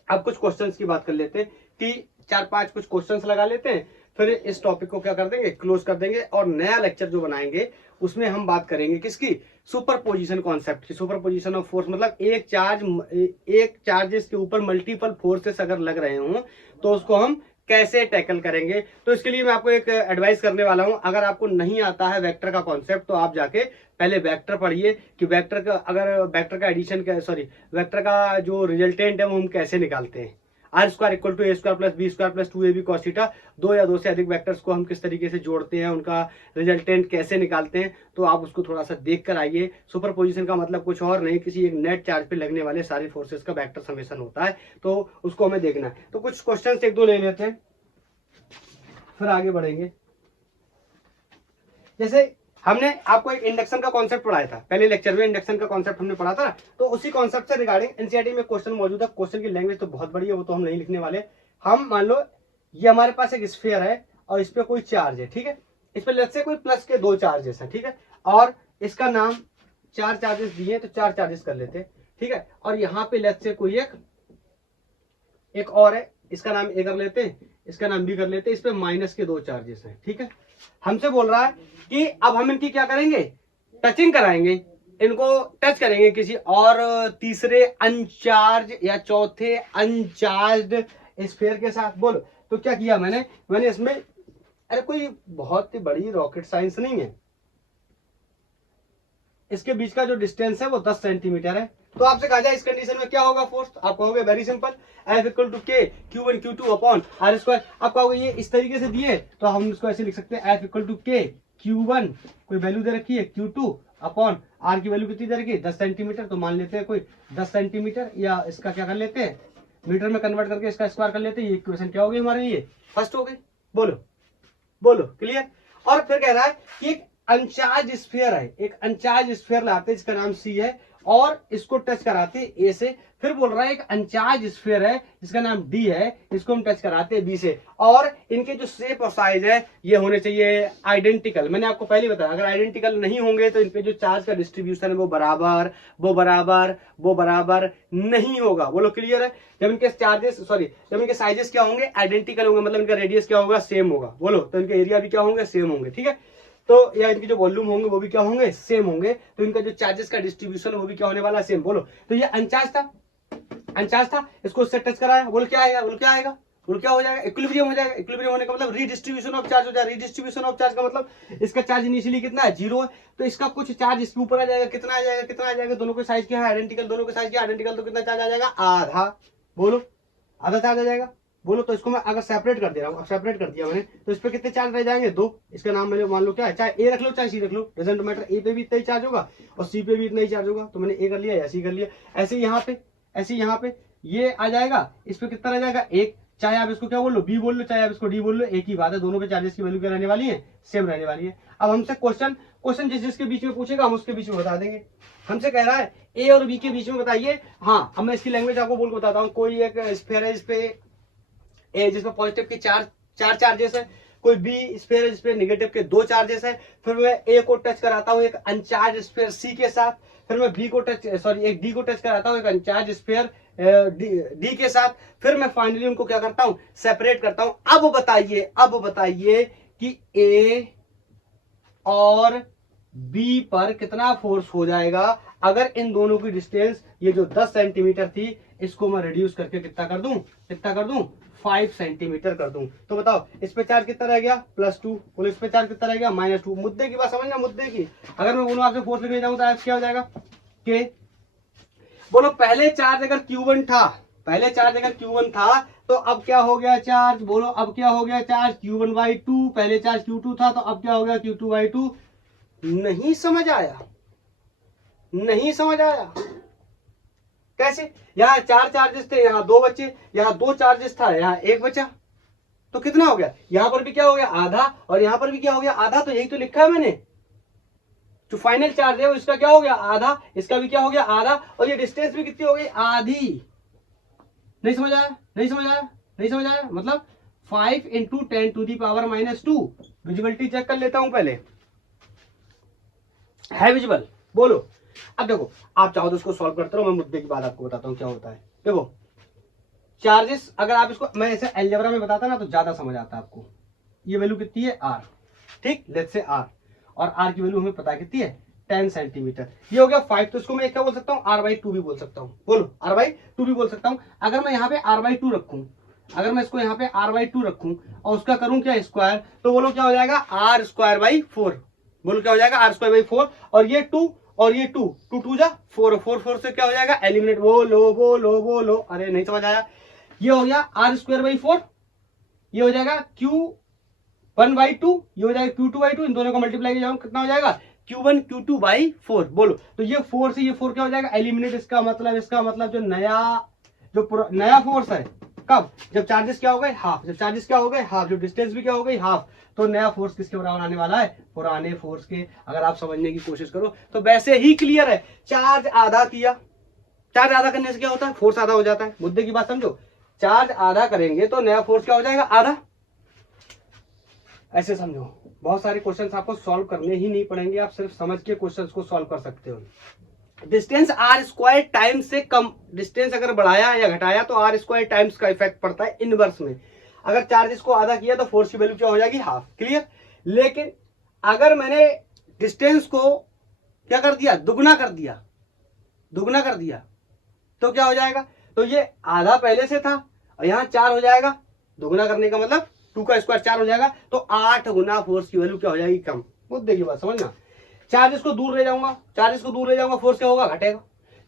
अब कुछ क्वेश्चंस की बात कर लेते हैं कि 4-5 कुछ क्वेश्चंस लगा लेते हैं, फिर इस टॉपिक को क्या कर देंगे, क्लोज कर देंगे, और नया लेक्चर जो बनाएंगे उसमें हम बात करेंगे किसकी, सुपरपोजिशन कॉन्सेप्ट की। सुपरपोजिशन ऑफ फोर्स मतलब एक चार्जेस के ऊपर मल्टीपल फोर्सेस अगर लग रहे हों तो उसको हम कैसे टैकल करेंगे। तो इसके लिए मैं आपको एक एडवाइस करने वाला हूं, अगर आपको नहीं आता है वेक्टर का कॉन्सेप्ट तो आप जाके पहले वेक्टर पढ़िए कि वेक्टर का, अगर वेक्टर का एडिशन का, सॉरी वेक्टर का जो रिजल्टेंट है वो हम कैसे निकालते हैं। R square equal to A square plus B square plus 2ab cos theta, 2 या 2 से अधिक वेक्टर्स को हम किस तरीके से जोड़ते हैं, उनका रिजल्टेंट कैसे निकालते हैं, तो आप उसको थोड़ा सा देख कर आइए। सुपरपोजिशन का मतलब कुछ और नहीं, किसी एक नेट चार्ज पे लगने वाले सारी फोर्सेस का वेक्टर समेशन होता है, तो उसको हमें देखना है। तो कुछ क्वेश्चन 1-2 ले लेते हैं फिर आगे बढ़ेंगे। जैसे हमने आपको एक इंडक्शन का कॉन्सेप्ट पढ़ाया था पहले लेक्चर में, इंडक्शन का कॉन्सेप्ट हमने पढ़ा था, तो उसी कॉन्सेप्ट से रिगार्डिंग एनसीईआरटी में क्वेश्चन मौजूद है। क्वेश्चन की लैंग्वेज तो बहुत बड़ी है, वो तो हम नहीं लिखने वाले। हम मान लो ये हमारे पास एक स्फीयर है और इस पे कोई चार्ज है, ठीक है। इस पे लेट्स से कोई प्लस के 2 चार्जेस हैं, ठीक है, और इसका नाम 4 चार्जेस दिए तो 4 चार्जेस कर लेते हैं, ठीक है। और यहाँ पे लेट्स से कोई एक और है, इसका नाम ए कर लेते हैं, इसका नाम बी कर लेते हैं, इस पे माइनस के 2 चार्जेस हैं, ठीक है। हमसे बोल रहा है कि अब हम इनकी क्या करेंगे, टचिंग कराएंगे, इनको टच करेंगे किसी और तीसरे अनचार्ज या चौथे अनचार्ज स्फीयर के साथ। बोलो तो क्या किया मैंने इसमें, अरे कोई बहुत ही बड़ी रॉकेट साइंस नहीं है, इसके बीच का जो डिस्टेंस है वो 10 सेंटीमीटर है। तो आपसे कहा जाए इस कंडीशन में क्या होगा फोर्स, आप कहोगे very simple, F equal to K Q1 Q2 upon R square. आप कहोगे ये इस तरीके से दिए तो हम इसको ऐसे लिख सकते हैं, F equal to K Q1 कोई वैल्यू दे रखी है, Q2 अपॉन R की वैल्यू कितनी दे रखी है 10 सेंटीमीटर, तो मान लेते हैं कोई 10 सेंटीमीटर, या इसका क्या कर लेते हैं मीटर में कन्वर्ट करके इसका स्क्वायर कर लेते हैं। ये इक्वेशन क्या हो गई हमारे लिए, फर्स्ट हो गई। बोलो बोलो क्लियर। और फिर कह रहा है कि एक अनचार्ज स्फीयर है, एक अनचार्ज स्फीयर लाते हैं जिसका नाम सी है, और इसको टच कराते हैं ए से। फिर बोल रहा है एक अनचार्ज स्फीयर है जिसका नाम डी है, इसको हम टच कराते हैं बी से, और इनके जो शेप और साइज है ये होने चाहिए आइडेंटिकल। मैंने आपको पहले बताया अगर आइडेंटिकल नहीं होंगे तो इनके जो चार्ज का डिस्ट्रीब्यूशन है वो बराबर नहीं होगा। बोलो क्लियर है। जब इनके चार्जेस जब इनके साइजेस क्या होंगे, आइडेंटिकल होंगे, मतलब इनका रेडियस क्या होगा, सेम होगा। बोलो तो इनके एरिया भी क्या होंगे, सेम होंगे, ठीक है। तो या इनके जो वॉल्यूम होंगे वो भी क्या होंगे, सेम होंगे। तो इनका जो चार्जेस का डिस्ट्रीब्यूशन वो भी क्या होने वाला, सेम। बोलो तो ये अनचार्ज था, इसको उससे टच कराया, बोलो क्या आएगा, बोलो क्या हो जाएगा, इक्विलिब्रियम हो जाएगा। इक्विलिब्रियम होने का मतलब रीडिस्ट्रीब्यूशन ऑफ चार्ज हो जाएगा। रीडिस्ट्रीब्यूशन ऑफ चार्ज का मतलब इसका चार्ज इनिशियली कितना है, 0 है, तो इसका कुछ चार्ज इसके ऊपर आ जाएगा। कितना आ जाएगा, दोनों के साइज क्या है आइडेंटिकल, दोनों के साइज क्या आइडेंटिकल, तो कितना चार्ज आ जाएगा, आधा। बोलो आधा चार्ज आ जाएगा। बोलो तो इसको मैं अगर सेपरेट कर दे रहा हूँ, सेपरेट कर दिया मैंने, तो इस पे कितने चार्ज रह जाएंगे, 2। इसका नाम मैंने मान लो क्या है, चाहे ए रख लो चाहे सी रख लो, डजंट मैटर, ए पे भी इतना ही चार्ज होगा और सी पे भी इतना ही चार्ज होगा। तो मैंने ए कर लिया या सी कर लिया। ऐसे यहाँ पे ये आ जाएगा, इस पे कितना रह जाएगा, 1। चाहे आप इसको क्या बोल लो, बी बोल लो, चाहे आप इसको डी बोल लो, एक ही बात है, दोनों पे चार्जेस की वैल्यू क्या रहने वाली है, सेम रहने वाली है। अब हमसे क्वेश्चन जिस जिसके बीच में पूछेगा हम उसके बीच में बता देंगे। हमसे कह रहा है ए और बी के बीच में बताइए। हाँ, अब मैं इसकी लैंग्वेज आपको बोल के बताता हूँ। कोई एक स्फीयर है जिसपे ए जिसमें पॉजिटिव के चार चार्जेस है, कोई बी स्फीयर है जिसपे नेगेटिव के 2 चार्जेस है। फिर मैं ए को टच कराता हूँ एक अनचार्ज स्फीयर सी के साथ, फिर मैं बी को एक डी को टच कराता हूँ एक अनचार्ज स्फीयर डी के साथ, फिर मैं फाइनली उनको क्या करता हूं, सेपरेट करता हूं। अब बताइए कि ए और बी पर कितना फोर्स हो जाएगा अगर इन दोनों की डिस्टेंस ये जो 10 सेंटीमीटर थी इसको मैं रिड्यूस करके कितना कर दूं 5 सेंटीमीटर कर दूं। तो बताओ इस पे चार्ज कितना रह गया, +2, और इस पे चार्ज कितना रह गया, -2। मुद्दे की बात समझना, मुद्दे की। अगर मैं बोलूं आपसे फोर्स लिखने जाऊं तो क्या हो जाएगा, के बोलो पहले चार्ज अगर Q1 था तो अब क्या हो गया चार्ज, बोलो अब क्या हो गया चार्ज, Q1/2। पहले चार्ज Q2 था तो अब क्या हो गया Q2/2। नहीं समझ आया कैसे, यहाँ 4 चार्जेस थे, यहाँ 2 बचे, यहाँ 2 चार्जेस था, यहाँ 1 बचा, तो कितना हो गया, यहां पर भी क्या हो गया आधा और यहां पर भी क्या हो गया आधा। तो यही तो लिखा है मैंने, जो फाइनल चार्ज है इसका क्या हो गया आधा, इसका भी क्या हो गया आधा, और ये डिस्टेंस भी कितनी हो गई आधी। नहीं समझ आया मतलब 5 × 10⁻²। विजिबिलिटी चेक कर लेता हूं पहले, है विजिबल, बोलो। अब देखो आप चाहो तो इसको सॉल्व करते रहो, मैं मुद्दे की बात आपको बताता हूं क्या होता है। देखो चार्जेस, अगर आप इसको मैं ऐसे अलजेब्रा में बताता ना तो ज्यादा समझ आता आपको। ये वैल्यू कितनी है r, ठीक, लेट्स से r, और r की वैल्यू हमें पता कितनी है 10 सेंटीमीटर। ये हो गया 5, तो इसको मैं क्या बोल सकता हूँ r/2 भी बोल सकता हूँ, बोलो r/2 भी बोल सकता हूँ। अगर मैं यहाँ पे r/2 रखूं, अगर मैं इसको यहाँ पे r/2 रखूं और उसका करूं क्या स्क्वायर, तो बोलो क्या हो जाएगा r²/4। बोलो क्या हो जाएगा r²/4, और ये 2 और ये 2 2 जा 4, 4 से क्या हो जाएगा एलिमिनेट। बोलो, अरे नहीं समझ आया। ये हो गया r²/4, ये हो जाएगा Q1/2, ये हो जाएगा Q2/2, इन दोनों को मल्टीप्लाई किया कितना हो जाएगा Q1 Q2/4। बोलो तो ये 4 से ये 4 क्या हो जाएगा एलिमिनेट। इसका मतलब जो नया फोर्स है कब, जब चार्जेस क्या हो गए हाफ, जो डिस्टेंस भी क्या हो गई हाफ, तो नया फोर्स किसके बराबर आने वाला है, पुराने फोर्स के। अगर आप समझने की कोशिश करो तो वैसे ही क्लियर है। चार्ज आधा किया, चार्ज आधा करने से क्या होता है फोर्स आधा हो जाता है। मुद्दे की बात समझो, चार्ज आधा करेंगे तो नया फोर्स क्या हो जाएगा आधा। ऐसे समझो, बहुत सारे क्वेश्चंस आपको सॉल्व करने ही नहीं पड़ेंगे, आप सिर्फ समझ के क्वेश्चंस को सॉल्व कर सकते हो। डिस्टेंस r² टाइम से कम, डिस्टेंस अगर बढ़ाया या घटाया तो r² टाइम्स का इफेक्ट पड़ता है इनवर्स में। अगर चार्जेस को आधा किया तो फोर्स की वैल्यू क्या हो जाएगी हाफ, क्लियर। लेकिन अगर मैंने डिस्टेंस को क्या कर दिया दुगना कर दिया तो क्या हो जाएगा, तो ये आधा पहले से था और यहाँ 4 हो जाएगा। दुगना करने का मतलब 2 का स्क्वायर 4 हो जाएगा, तो 8 गुना फोर्स की वैल्यू क्या हो जाएगी कम। मुद्दे की बात समझना। चार्ज इसको दूर ले जाऊंगा, फोर्स क्या होगा घटेगा।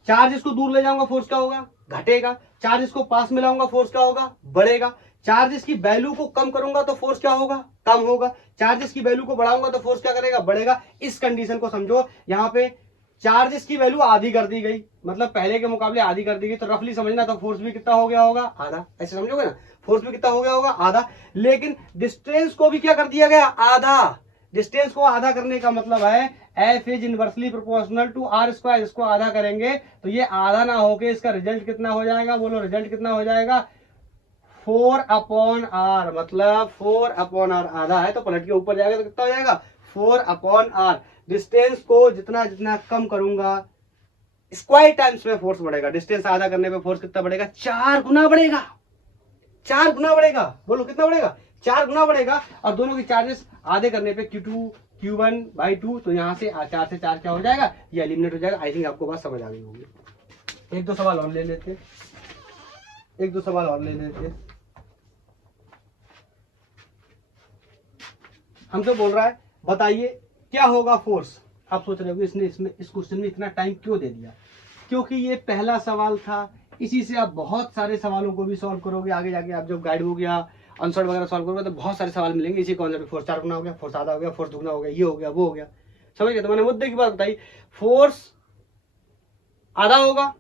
चार्ज इसको दूर ले जाऊंगा फोर्स क्या होगा घटेगा। चार्ज इसको पास में लाऊंगा फोर्स क्या होगा बढ़ेगा। चार्जेस की वैल्यू को कम करूंगा तो फोर्स क्या होगा कम होगा। चार्जेस की वैल्यू को बढ़ाऊंगा तो फोर्स क्या करेगा बढ़ेगा। इस कंडीशन को समझो। यहाँ पे चार्जेस की वैल्यू आधी कर दी गई, मतलब पहले के मुकाबले आधी कर दी गई, तो रफली समझना तो फोर्स भी कितना हो गया होगा आधा। ऐसे समझोगे ना, फोर्स भी कितना हो गया होगा आधा। लेकिन डिस्टेंस को भी क्या कर दिया गया आधा। डिस्टेंस को आधा करने का मतलब है F is inversely proportional to r²। इसको आधा करेंगे तो ये आधा ना होके इसका रिजल्ट कितना हो जाएगा, बोलो रिजल्ट कितना हो जाएगा 4/r। मतलब 4/r आधा है तो पलट के ऊपर जाएगा तो कितना हो जाएगा 4/r। डिस्टेंस को जितना जितना कम करूंगा स्क्वायर टाइम्स में फोर्स बढ़ेगा। डिस्टेंस आधा करने पे फोर्स कितना बढ़ेगा 4 गुना बढ़ेगा। 4 गुना बढ़ेगा, बोलो कितना बढ़ेगा 4 गुना बढ़ेगा। और दोनों की चार्जेस आधे करने पे Q1/2, तो यहाँ से 4 से 4 क्या हो जाएगा ये एलिमिनेट हो जाएगा। आई थिंक आपको बात समझ आ गई होगी। एक दो सवाल और ले लेते हमसे बोल रहा है बताइए क्या होगा फोर्स। आप सोच रहे हो इसने इस क्वेश्चन में इतना टाइम क्यों दे दिया, क्योंकि ये पहला सवाल था। इसी से आप बहुत सारे सवालों को भी सॉल्व करोगे आगे जाके। आप जब गाइड बुक या आंसर वगैरह सॉल्व करोगे तो बहुत सारे सवाल मिलेंगे इसी कॉन्सेप्ट। फोर्स 4 गुना हो गया, फोर्स आधा हो गया, फोर्स दुगना हो गया, ये हो गया वो हो गया, समझ गए। तो मैंने मुद्दे की बात बताई, फोर्स आधा होगा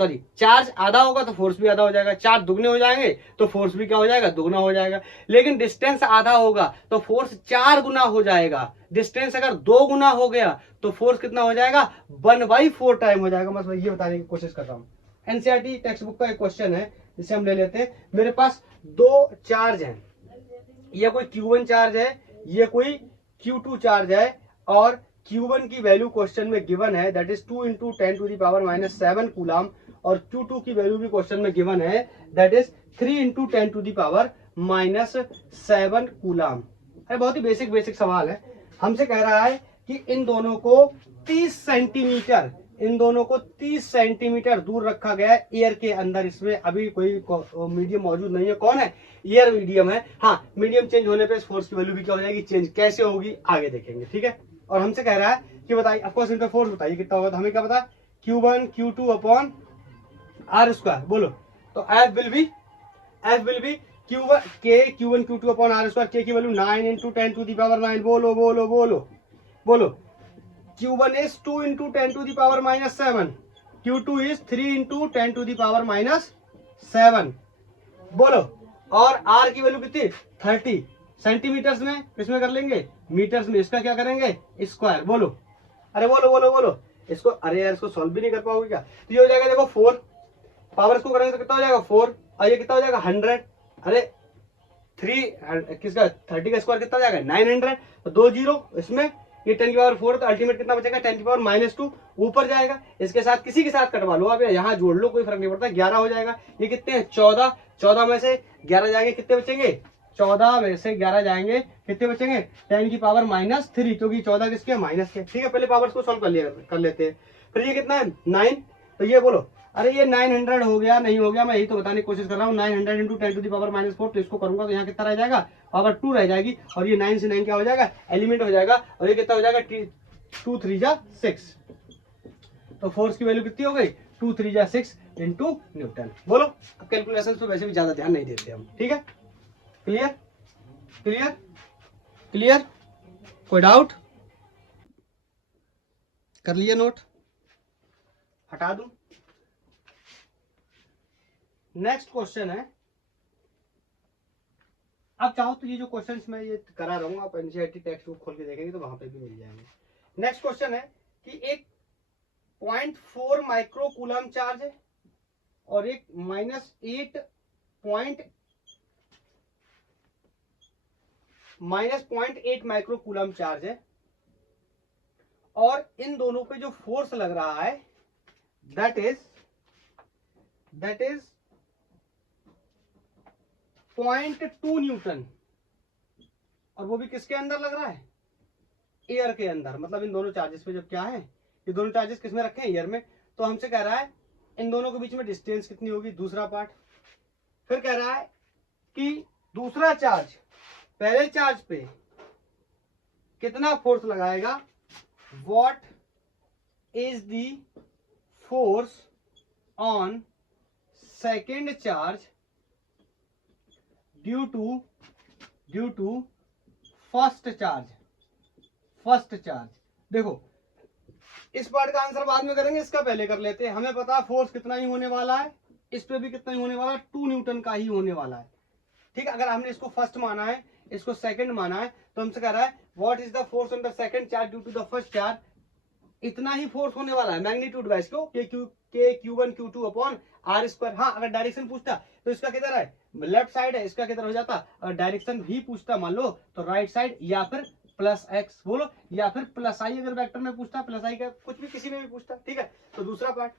सॉरी, चार्ज आधा होगा तो फोर्स भी आधा हो जाएगा, चार्ज दुगने हो जाएंगे तो फोर्स भी क्या हो जाएगा, दुगना हो जाएगा। लेकिन डिस्टेंस आधा होगा तो फोर्स 4 गुना हो जाएगा। डिस्टेंस अगर 2 गुना हो गया तो फोर्स कितना हो जाएगा, 1/4 टाइम हो जाएगा। बस मैं ये बताने की कोशिश कर रहा हूँ। एनसीईआरटी टेक्स्ट बुक का एक क्वेश्चन है जिसे हम ले लेते हैं। मेरे पास 2 चार्ज हैं, ये कोई Q1 चार्ज है, ये कोई Q2 चार्ज है, और Q1 की वैल्यू क्वेश्चन में गिवन है, दैट इज 2 × 10⁻⁷ कूलम, और Q2 की वैल्यू भी क्वेश्चन में गिवन है, दैट इज 3 × 10⁻⁷ कूलम। अरे बहुत ही बेसिक सवाल है। हमसे कह रहा है कि इन दोनों को 30 सेंटीमीटर, इन दोनों को 30 सेंटीमीटर दूर रखा गया है एयर के अंदर। इसमें अभी कोई मीडियम मौजूद नहीं है। कौन है, एयर मीडियम है। हाँ, मीडियम चेंज होने पे फोर्स की वैल्यू भी क्या हो जाएगी, चेंज। कैसे होगी आगे देखेंगे, ठीक है। और हमसे कह रहा है कि बताइए, ऑफकोर्स इन पे फोर्स बताइए कितना होगा। तो हमें क्या पता, Q1 Q2 अपॉन R²। बोलो, तो F will be Q1 Q2 upon R²। K की वैल्यू 9 × 10⁹ बोलो बोलो बोलो बोलो। Q1 is 2 × 10⁻⁷, Q2 is 3 × 10⁻⁷। बोलो, और R की वैल्यू कितनी, 30 सेंटीमीटर्स में, किसमें कर लेंगे, मीटर्स में। इसका क्या करेंगे, स्क्वायर। बोलो, अरे बोलो बोलो बोलो इसको। अरे यार, इसको सॉल्व भी नहीं कर पाओगे क्या। तो ये हो जाएगा, देखो 4 पावर इसको करेंगे तो कितना हो जाएगा 4, और ये कितना हो जाएगा 100। अरे 3 किसका 30 का स्क्वायर कितना हो जाएगा 900। तो 2 जीरो इसमें, ये 10⁴ तो अल्टीमेट कितना बचेगा 10⁻⁻2 ऊपर जाएगा। इसके साथ किसी के साथ कटवा लो आप, यहाँ जोड़ लो, कोई फर्क नहीं पड़ता। 11 हो जाएगा। ये कितने हैं 14 में से 11 जाएंगे, कितने बचेंगे 14 में से 11 जाएंगे, कितने बचेंगे 10⁻⁻3, क्योंकि 14 किसके माइनस के। ठीक है, पहले पावर्स को सॉल्व कर लेते हैं। फिर ये कितना है 9, तो ये बोलो, अरे ये 900 हो गया नहीं हो गया, मैं यही तो बताने की कोशिश कर रहा हूँ। 900 × 10⁻⁴, तो इसको करूंगा तो यहाँ कितना रह जाएगा, पावर 2 रह जाएगी, और ये 9 से 9 क्या हो जाएगा, एलिमेंट हो जाएगा, और ये कितना हो जाएगा 2 3 जा 6। तो फोर्स की वैल्यू कितनी हो गई 2 3 जा 6 × न्यूटन। बोलो, अब कैलकुलेशन पे वैसे भी ज्यादा ध्यान नहीं देते हम, ठीक है। क्लियर क्लियर क्लियर, कोई डाउट, कर लिए नोट, हटा दूं। नेक्स्ट क्वेश्चन है। अब चाहो तो ये जो क्वेश्चंस मैं ये करा रहूंगा, आप एनसीईआरटी टेक्स्ट बुक खोल के देखेंगे तो वहां पे भी मिल जाएंगे। नेक्स्ट क्वेश्चन है कि एक 0.4 माइक्रो कूलम चार्ज है और एक -0.8 माइक्रो कूलम चार्ज है, और इन दोनों पे जो फोर्स लग रहा है दैट इज 0.2 न्यूटन, और वो भी किसके अंदर लग रहा है, एयर के अंदर। मतलब इन दोनों चार्जेस पे जब क्या है, ये दोनों चार्जेस किसमें रखे हैं, एयर में। तो हमसे कह रहा है इन दोनों के बीच में डिस्टेंस कितनी होगी, दूसरा पार्ट। फिर कह रहा है कि दूसरा चार्ज पहले चार्ज पे कितना फोर्स लगाएगा, what is the force on second charge due to first charge. देखो, इस पार्ट का आंसर बाद में करेंगे, इसका पहले कर लेते हैं। हमें पता है फोर्स कितना ही होने वाला है, इस पे भी कितना ही होने वाला है, 2 न्यूटन का ही होने वाला है। ठीक है, अगर हमने इसको फर्स्ट माना है, इसको सेकंड माना है, तो हमसे कह रहा है what is the force on the second charge due to the first charge. इतना ही फोर्स होने वाला है, मैग्नीट्यूड वाइज को Q1 Q2 अपॉन R²। हाँ, अगर डायरेक्शन पूछता तो इसका किधर है, लेफ्ट साइड है, इसका किधर हो जाता। अगर डायरेक्शन भी पूछता मान लो तो राइट साइड, या फिर +x बोलो, या फिर +i। अगर वेक्टर में पूछता +i का, कुछ भी किसी में भी पूछता। ठीक है, तो दूसरा पार्ट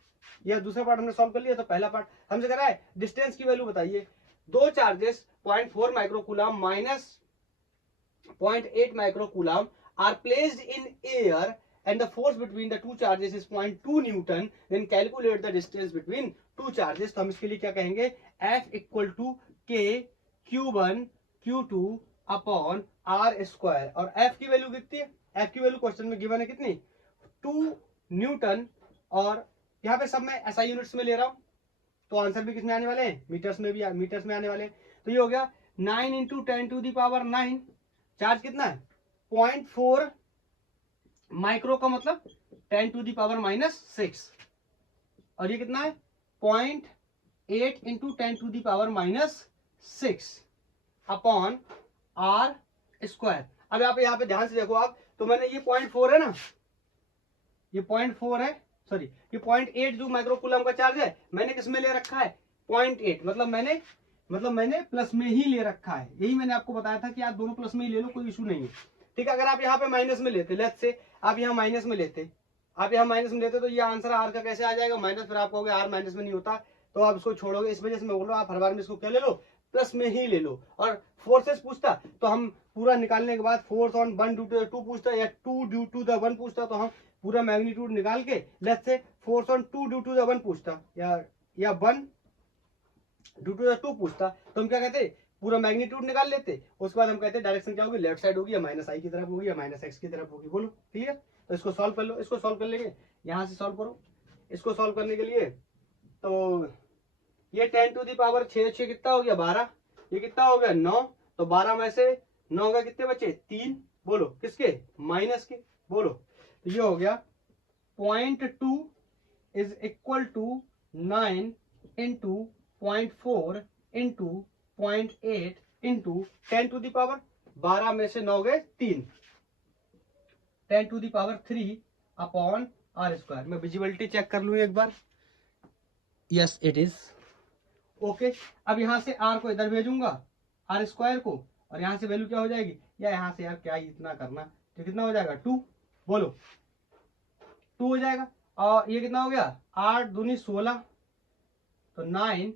हमने सॉल्व कर लिया। तो पहला पार्ट हमसे कह रहा है डिस्टेंस की वैल्यू बताइए। दो charges 0.4 microcoulomb minus 0.8 microcoulomb are placed in air and the force between the two charges is 0.2 Newton, then calculate the distance between two charges। तो हम इसके लिए क्या कहेंगे, F = K Q1 Q2 upon R²। और F की वैल्यू कितनी है, F की वैल्यू क्वेश्चन में गिवन है कितनी, 2 न्यूटन, और यहाँ पे सब मैं SI यूनिट्स में ले रहा हूं, तो आंसर भी किसमें आने वाले हैं, मीटर्स में आने वाले हैं। तो ये हो गया 9 × 10⁹ चार्ज कितना है 0.4 माइक्रो का मतलब 10⁻⁻6, और ये कितना है 0.8 इंटू 10⁻⁻6 अपॉन आर स्क्वायर। अब आप यहाँ पे ध्यान से देखो आप, तो मैंने ये 0.4 है ना, ये 0.4 है, सॉरी ये 0.8 जो माइक्रोकूलम का चार्ज है मैंने किस में ले रखा है 0.8, मतलब मैंने प्लस में ही ले रखा है। यही मैंने आपको बताया था कि आप दोनों प्लस में ही ले लो, कोई इशू नहीं है। ठीक है, अगर आप यहाँ पे माइनस में लेते, लेट्स से आप यहाँ माइनस में लेते, तो ये आंसर आर का कैसे आ जाएगा माइनस, फिर आप कहोगे आर माइनस में नहीं होता, तो आप इसको छोड़ोगे। इस वजह से मैं बोल रहा हूँ आप हर बार में इसको क्या ले लो, प्लस में ही ले लो। और फोर्सेस पूछता तो हम पूरा निकालने के बाद फोर्स ऑन 1 ड्यू टू 2 पूछता या 2 ड्यू टू द 1 पूछता, तो हम पूरा मैग्नीट्यूड निकाल के let's say force on 2 due to the 1 पूछता या 1 ड्यू टू द 2 पूछता, तो हम क्या कहते, पूरा मैग्नीट्यूड निकाल लेते। उसके बाद हम कहते डायरेक्शन क्या होगी, लेफ्ट साइड होगी या माइनस आई की तरफ होगी या माइनस एक्स की तरफ होगी। बोलो क्लियर। तो इसको सॉल्व कर लो, इसको सॉल्व कर लेंगे, यहाँ से सॉल्व करो। इसको सॉल्व करने के लिए तो ये 10⁻6 कितना हो गया 12, ये कितना हो गया 9, तो 12 में से 9 का कितने बचे 3, बोलो किसके माइनस के, बोलो। तो ये हो गया 0.2 is equal to 9 into 0.4 into 0.8 into 10⁻12 में से 9 गए 3, 10⁻3 अपॉन आर स्क्वायर। मैं विजिबिलिटी चेक कर लूँ एक बार, यस इट इज ओके। अब यहां से आर को इधर भेजूंगा, आर स्क्वायर को, और यहां से वैल्यू क्या हो जाएगी, या यहां से यार क्या इतना करना, तो कितना हो जाएगा 2, बोलो 2 हो जाएगा। और ये कितना हो गया 8 दूनी 16, तो 9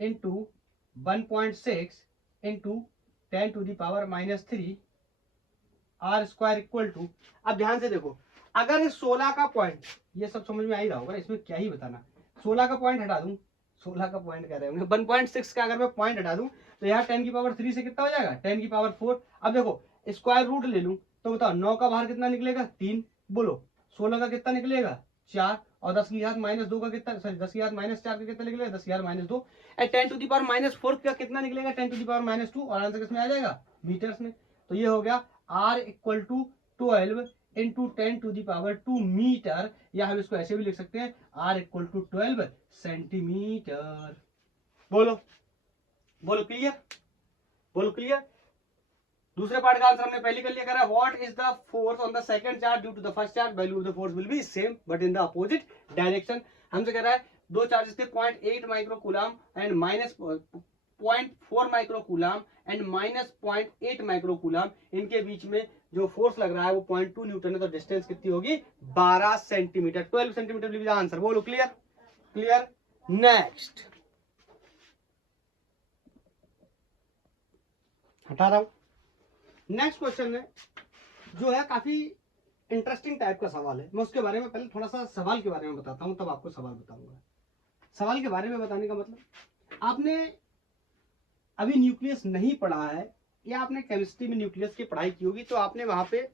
into 1.6 into 10⁻³ R square equal to. अब ध्यान से देखो, अगर 16 का पॉइंट, ये सब समझ में आ ही रहा होगा, इसमें क्या ही बताना, 16 का पॉइंट हटा दूं, 16 का पॉइंट कह रहे होंगे, 1.6 का अगर मैं पॉइंट हटा दूं तो यहाँ 10⁻³ से कितना हो जाएगा 10⁻4। अब देखो स्क्वायर रूट ले लूं तो बताओ 9 का बाहर कितना निकलेगा 3, बोलो 16 का कितना निकलेगा 4, और 10 की घात -2 का कितना, सॉरी 10 की घात -4 का कितना निकलेगा 10 की घात -2, 10⁻⁻4 का कितना निकलेगा 10⁻², और आंसर किसमें आ जाएगा मीटर्स में। तो ये हो गया R equal to 12 into 10⁻² metre, या हम इसको ऐसे भी लिख सकते हैं R इक्वल टू 12 सेंटीमीटर। बोलो बोलो क्लियर, बोलो क्लियर। दूसरे पार्ट का आंसर हमने पहले कर लिया, करा what is the force on the second charge due to the first charge, value of the force will be same but in the opposite direction. हमसे कह रहा है दो चार्जेस थे 0.8 microcoulomb and -0.4 microcoulomb and -0.8 microcoulomb, इनके बीच में जो फोर्स लग रहा है वो 0.2 न्यूटन है, तो डिस्टेंस कितनी होगी 12 centimetre, 12 centimetre will be the answer. बोलो क्लियर, क्लियर। नेक्स्ट हटा रहा हूं, नेक्स्ट क्वेश्चन है जो है काफी इंटरेस्टिंग टाइप का सवाल है। मैं उसके बारे में पहले थोड़ा सा सवाल के बारे में बताता हूं, तब आपको सवाल बताऊंगा। सवाल के बारे में बताने का मतलब, आपने अभी न्यूक्लियस नहीं पढ़ा है या आपने केमिस्ट्री में न्यूक्लियस की पढ़ाई की होगी, तो आपने वहां पे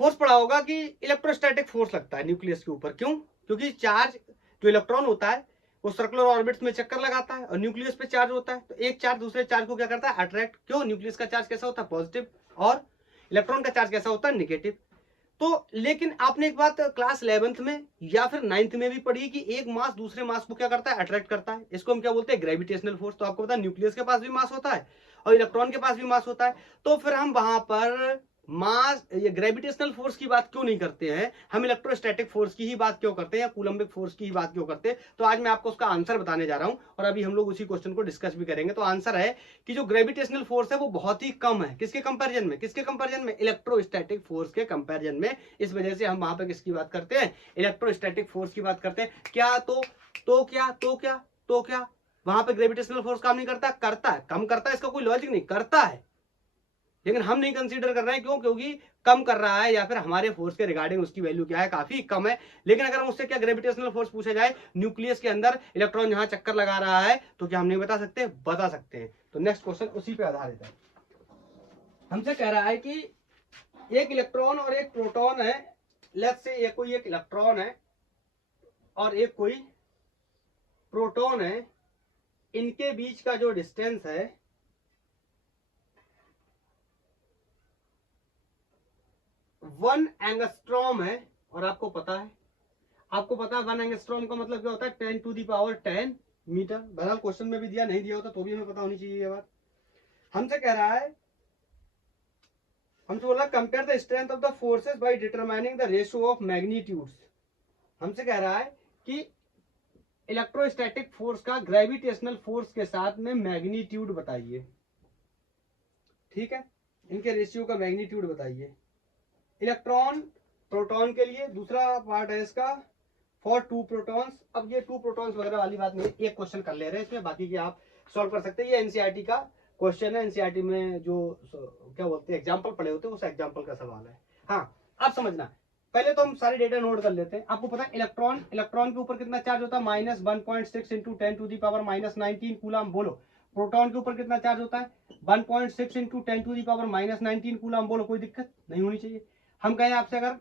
फोर्स पढ़ा होगा कि इलेक्ट्रोस्टैटिक फोर्स लगता है न्यूक्लियस के ऊपर। क्यों? क्योंकि चार्ज जो इलेक्ट्रॉन होता है वो सर्कुलर ऑर्बिट्स में चक्कर लगाता है और न्यूक्लियस पे चार्ज होता है, तो एक चार्ज दूसरे चार्ज को क्या करता है अट्रैक्ट। क्यों? न्यूक्लियस का चार्ज कैसा होता है पॉजिटिव, और इलेक्ट्रॉन का चार्ज कैसा होता है नेगेटिव। तो लेकिन आपने एक बात क्लास 11th में या फिर 9th में भी पढ़ी कि एक मास दूसरे मास को क्या करता है अट्रैक्ट करता है, इसको हम क्या बोलते हैं ग्रेविटेशनल फोर्स। तो आपको पता है न्यूक्लियस के पास भी मास होता है और इलेक्ट्रॉन के पास भी मास होता है, तो फिर हम वहां पर मास ये ग्रेविटेशनल फोर्स की बात क्यों नहीं करते हैं, हम इलेक्ट्रोस्टैटिक फोर्स की ही बात क्यों करते हैं या कूलम्बिक फोर्स की ही बात क्यों करते हैं। तो आज मैं आपको उसका आंसर बताने जा रहा हूं और अभी हम लोग उसी क्वेश्चन को डिस्कस भी करेंगे। तो आंसर है कि जो ग्रेविटेशनल फोर्स है वो बहुत ही कम है, किसके कंपैरिजन में, किसके कंपैरिजन में, इलेक्ट्रोस्टैटिक फोर्स के कंपैरिजन में। इस वजह से हम वहां पर किसकी बात करते हैं, इलेक्ट्रोस्टैटिक फोर्स की बात करते हैं। क्या तो क्या वहां पर ग्रेविटेशनल फोर्स काम नहीं करता? करता है, कम करता है, इसका कोई लॉजिक नहीं, करता है, लेकिन हम नहीं कंसीडर कर रहे हैं। क्यों? क्योंकि कम कर रहा है या फिर हमारे फोर्स के रिगार्डिंग उसकी वैल्यू क्या है, काफी कम है। लेकिन अगर हम उससे क्या ग्रेविटेशनल फोर्स पूछा जाए, न्यूक्लियस के अंदर इलेक्ट्रॉन जहां चक्कर लगा रहा है, तो क्या हम नहीं बता सकते? बता सकते हैं। तो नेक्स्ट क्वेश्चन उसी पे आधारित है। हमसे कह रहा है कि एक इलेक्ट्रॉन और एक प्रोटॉन है, लेट्स से ये कोई एक इलेक्ट्रॉन है और एक कोई प्रोटॉन है, इनके बीच का जो डिस्टेंस है 1 एंगस्ट्रॉम है। और आपको पता है आपको पता है 1 एंगस्ट्रॉम का मतलब क्या होता है, 10⁻10 मीटर। बहरहाल क्वेश्चन में भी दिया, नहीं दिया होता तो भी हमें पता होनी चाहिए ये बात। हमसे कह रहा है, हमसे बोला compare the strength of the forces by determining the ratio of magnitudes. हमसे कह रहा है कि इलेक्ट्रोस्टैटिक फोर्स का ग्रेविटेशनल फोर्स के साथ में मैग्नीट्यूड बताइए। ठीक है, इनके रेशियो का मैग्नीट्यूड बताइए। इलेक्ट्रॉन प्रोटॉन के लिए दूसरा पार्ट है इसका फॉर 2 प्रोटॉन्स। अब ये 2 प्रोटॉन्स वगैरह वाली बात नहीं, एक क्वेश्चन कर ले रहे हैं इसमें, बाकी की आप सॉल्व कर सकते हैं। ये एनसीईआरटी का क्वेश्चन है, एनसीईआरटी में जो क्या बोलते हैं एग्जाम्पल पढ़े होते हैं उस एग्जाम्पल का सवाल है। हाँ, आप समझना, पहले तो हम सारे डेटा नोट कर लेते हैं। आपको पता है इलेक्ट्रॉन के ऊपर कितना चार्ज होता है, -1.6 इंटू 10⁻⁻19 कूलम। बोलो प्रोटॉन के ऊपर कितना चार्ज होता है, 1.6 इंटू 10⁻⁻19 कूलम। बोलो कोई दिक्कत नहीं होनी चाहिए। हम कहें आपसे अगर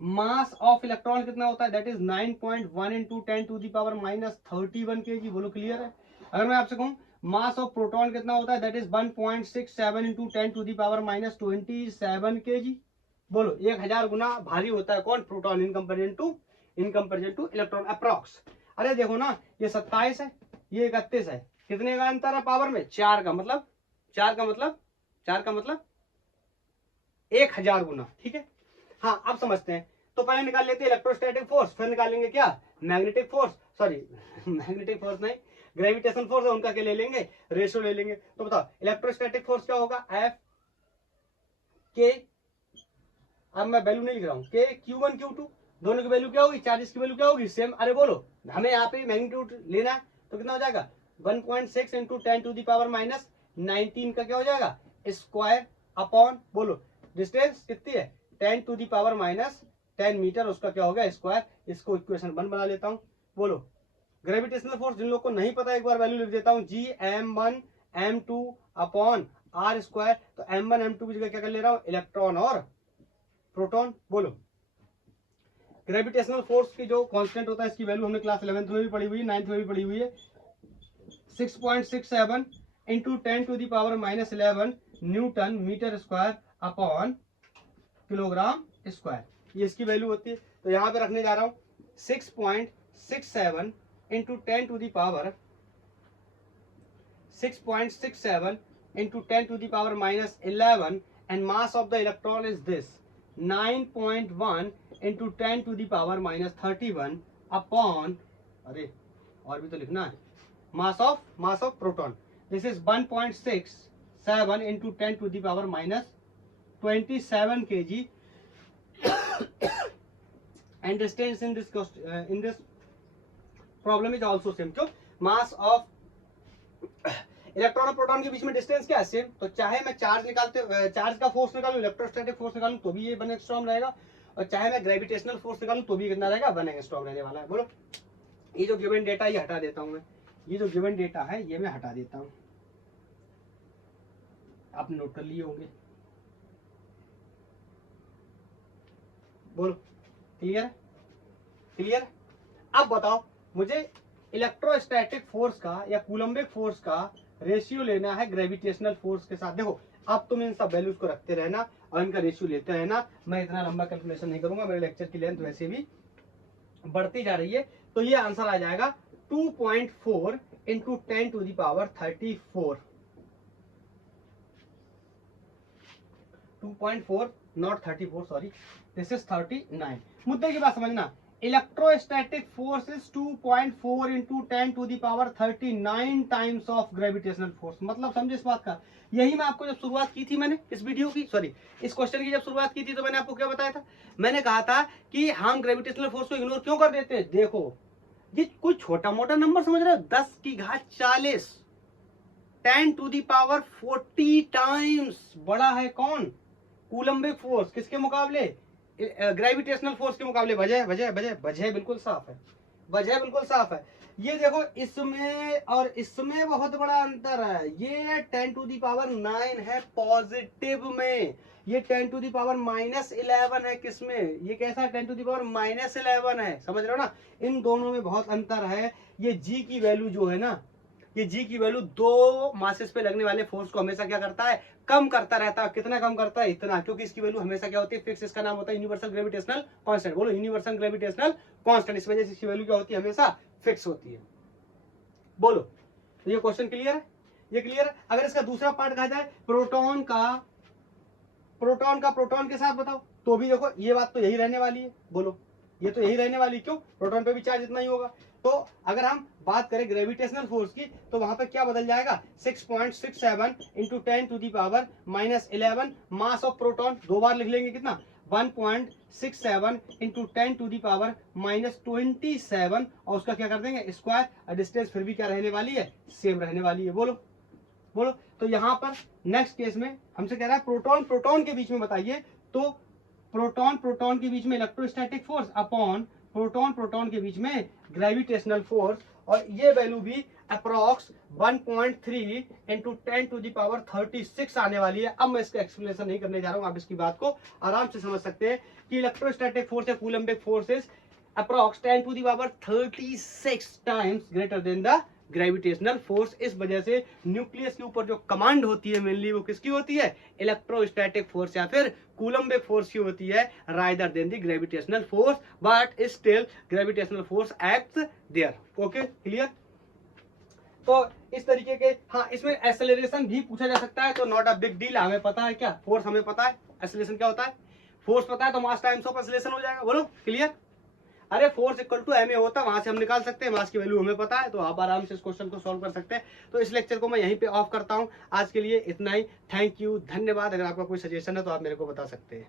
मास ऑफ इलेक्ट्रॉन कितना होता है, दैट इज 9.1 इंटू 10⁻31 kg। बोलो क्लियर है। अगर मैं आपसे कहूं मास ऑफ प्रोटॉन कितना होता है, दैट इज 1.67 इंटू 10⁻⁻27 kg। बोलो 1000 गुना भारी होता है कौन, proton, in comparison two electron approx. अरे देखो ना, ये 27 है, ये 31 है, कितने का अंतर है पावर में, 4 का मतलब 1000 गुना। ठीक है, हाँ अब समझते हैं। तो पहले निकाल लेते हैं इलेक्ट्रोस्टैटिक फोर्स, फिर निकालेंगे क्या, magnetic force, sorry magnetic force नहीं, ग्रेविटेशन फोर्स है उनका क्या ले लेंगे, रेशियो ले लेंगे। तो बताओ इलेक्ट्रोस्टैटिक फोर्स क्या होगा, एफ के, अब मैं वैल्यू नहीं लिख रहा हूं, के Q1 Q2 दोनों की वैल्यू क्या होगी, चार्जेस की वैल्यू क्या होगी, सेम। अरे बोलो हमें यहाँ पे मैग्नीट्यूड लेना है तो कितना हो जाएगा, 1.6 इंटू 10⁻⁻19 का क्या हो जाएगा, स्क्वायर अपॉन, बोलो डिस्टेंस कितनी है, 10⁻10 मीटर, उसका क्या होगा स्क्वायर। इसको इक्वेशन 1 बना लेता हूं। बोलो ग्रेविटेशनल फोर्स जिन लोगों को नहीं पता एक बार वैल्यू लिख देता हूं, Gm1 m2 upon r square. तो m1 m2 की जगह क्या कर ले रहा हूं, इलेक्ट्रॉन और प्रोटॉन। बोलो ग्रेविटेशनल फोर्स की जो कांस्टेंट होता है इसकी वैल्यू हमने क्लास 11th में भी पढ़ी हुई है, 9th में भी पढ़ी हुई है, 6.67 इंटू 10⁻11 newton metre square upon kilogram square, ये इसकी वैल्यू होती है। तो यहाँ पे रखने जा रहा हूँ 6.67 इंटू 10⁻11 and mass of the electron is this 9.1 into 10⁻31 upon, अरे और भी तो लिखना है, mass of proton, this is 1.67 into 10⁻27 kg and distance in this problem is also same। क्यों, mass of इलेक्ट्रॉन और प्रोटॉन के बीच में डिस्टेंस क्या है, सेम। तो चाहे मैं चार्ज का फोर्स निकालूं, इलेक्ट्रोस्टैटिक फोर्स निकालूं तो भी ये 1 एंगस्ट्रॉम रहेगा, और चाहे मैं ग्रेविटेशनल फोर्स निकालूं तो भी कितना रहेगा, 1 एंगस्ट्रॉम रहने वाला है। बोलो ये जो गिवन डेटा ये हटा देता हूं मैं, ये जो गिवन डेटा है ये मैं हटा देता हूं, आपने नोट कर लिए होंगे। बोलो क्लियर। अब बताओ मुझे इलेक्ट्रोस्टैटिक फोर्स का या कूलम्बिक फोर्स का रेशियो लेना है ग्रेविटेशनल फोर्स के साथ। देखो अब तुम इन सब वैल्यूज को रखते रहना और इनका रेशियो लेते रहना, मैं इतना लंबा कैलकुलेशन नहीं करूंगा, मेरे लेक्चर की लेंथ वैसे भी बढ़ती जा रही है। तो ये आंसर आ जाएगा 2.4 into 10⁻34, 2.4 not 34, sorry this is 39। मुद्दे की बात समझना, electrostatic force is 2.4 into 10⁻39 times of gravitational force. मतलब समझे इस बात का, यही मैं आपको जब शुरुआत की थी मैंने इस वीडियो की, सॉरी इस क्वेश्चन की जब शुरुआत की थी तो मैंने आपको क्या बताया था, मैंने कहा था कि हम ग्रेविटेशनल फोर्स को इग्नोर क्यों कर देते हैं। देखो ये कोई छोटा मोटा नंबर समझ रहे हो, 10⁻40 10⁻40 टाइम्स बड़ा है कौन, कूलम्बिक फोर्स, किसके मुकाबले, ग्रेविटेशनल फोर्स के मुकाबले। वजह बिल्कुल साफ है, ये देखो इसमें और इसमें बहुत बड़ा अंतर है। ये 10⁻9 है पॉजिटिव में, ये 10⁻11 है किसमें, ये कैसा 10⁻11 है, समझ रहे हो ना, इन दोनों में बहुत अंतर है। ये जी की वैल्यू जो है ना कि जी की वैल्यू दो मासेस पे लगने वाले फोर्स को हमेशा क्या करता है, कम करता रहता है। कितना कम करता है, इतना, क्योंकि इसकी वैल्यू हमेशा क्या होती है, फिक्स। इसका नाम होता है यूनिवर्सल ग्रेविटेशनल कांस्टेंट। बोलो यूनिवर्सल ग्रेविटेशनल कांस्टेंट। इस वजह से इसकी वैल्यू क्या होती है, हमेशा फिक्स होती है। बोलो, तो ये क्वेश्चन क्लियर है, ये क्लियर है। अगर इसका दूसरा पार्ट कहा जाए प्रोटॉन का प्रोटॉन के साथ बताओ, तो भी देखो ये बात तो यही रहने वाली है। बोलो, ये तो यही रहने वाली, क्यों, प्रोटॉन पे भी चार्ज इतना ही होगा। तो अगर हम बात करें ग्रेविटेशनल फोर्स की, तो वहां पे क्या बदल जाएगा, 6.67 इंटू 10 to the power -11 mass of proton. दो बार लिख लेंगे, कितना, 1.67 इंटू 10 टू दी पावर -27, और उसका क्या कर देंगे, स्क्वायर। डिस्टेंस फिर भी क्या रहने वाली है, सेम रहने वाली है। बोलो बोलो, तो यहां पर नेक्स्ट केस में हमसे कह रहा है प्रोटॉन के बीच में बताइए, तो प्रोटॉन के बीच में इलेक्ट्रोस्टैटिक फोर्स अपॉन प्रोटॉन के बीच में ग्रेविटेशनल फोर्स, और ये वैल्यू भी अप्रॉक्स 1.3 इंटू 10 टू दी पावर 36 आने वाली है। अब मैं इसका एक्सप्लेनेशन नहीं करने जा रहा हूं, आप इसकी बात को आराम से समझ सकते हैं कि इलेक्ट्रोस्टैटिक फोर्स या coulombic forces approx 10 to the power 36 times greater than the gravitational force. इस वजह से न्यूक्लियस के ऊपर जो कमांड होती है मेनली वो किसकी होती है, इलेक्ट्रोस्टैटिक फोर्स या फिर कूलम्बिक फोर्स की होती है, rather than the gravitational force, but still gravitational force acts there. Okay, clear. तो इस तरीके के, हाँ, इसमें एक्सेलरेशन भी पूछा जा सकता है, तो नॉट अ बिग डील। हमें पता है क्या, फोर्स हमें पता है, एक्सेलरेशन क्या होता है, फोर्स पता है तो मास टाइम्स ऑफ एक्सेलरेशन हो जाएगा। बोलो, क्लियर। अरे फोर्स इक्वल टू ma होता है, वहां से हम निकाल सकते हैं, मास की वैल्यू हमें पता है, तो आप आराम से इस क्वेश्चन को सॉल्व कर सकते हैं। तो इस लेक्चर को मैं यहीं पे ऑफ करता हूं, आज के लिए इतना ही। थैंक यू, धन्यवाद। अगर आपका कोई सजेशन है तो आप मेरे को बता सकते हैं।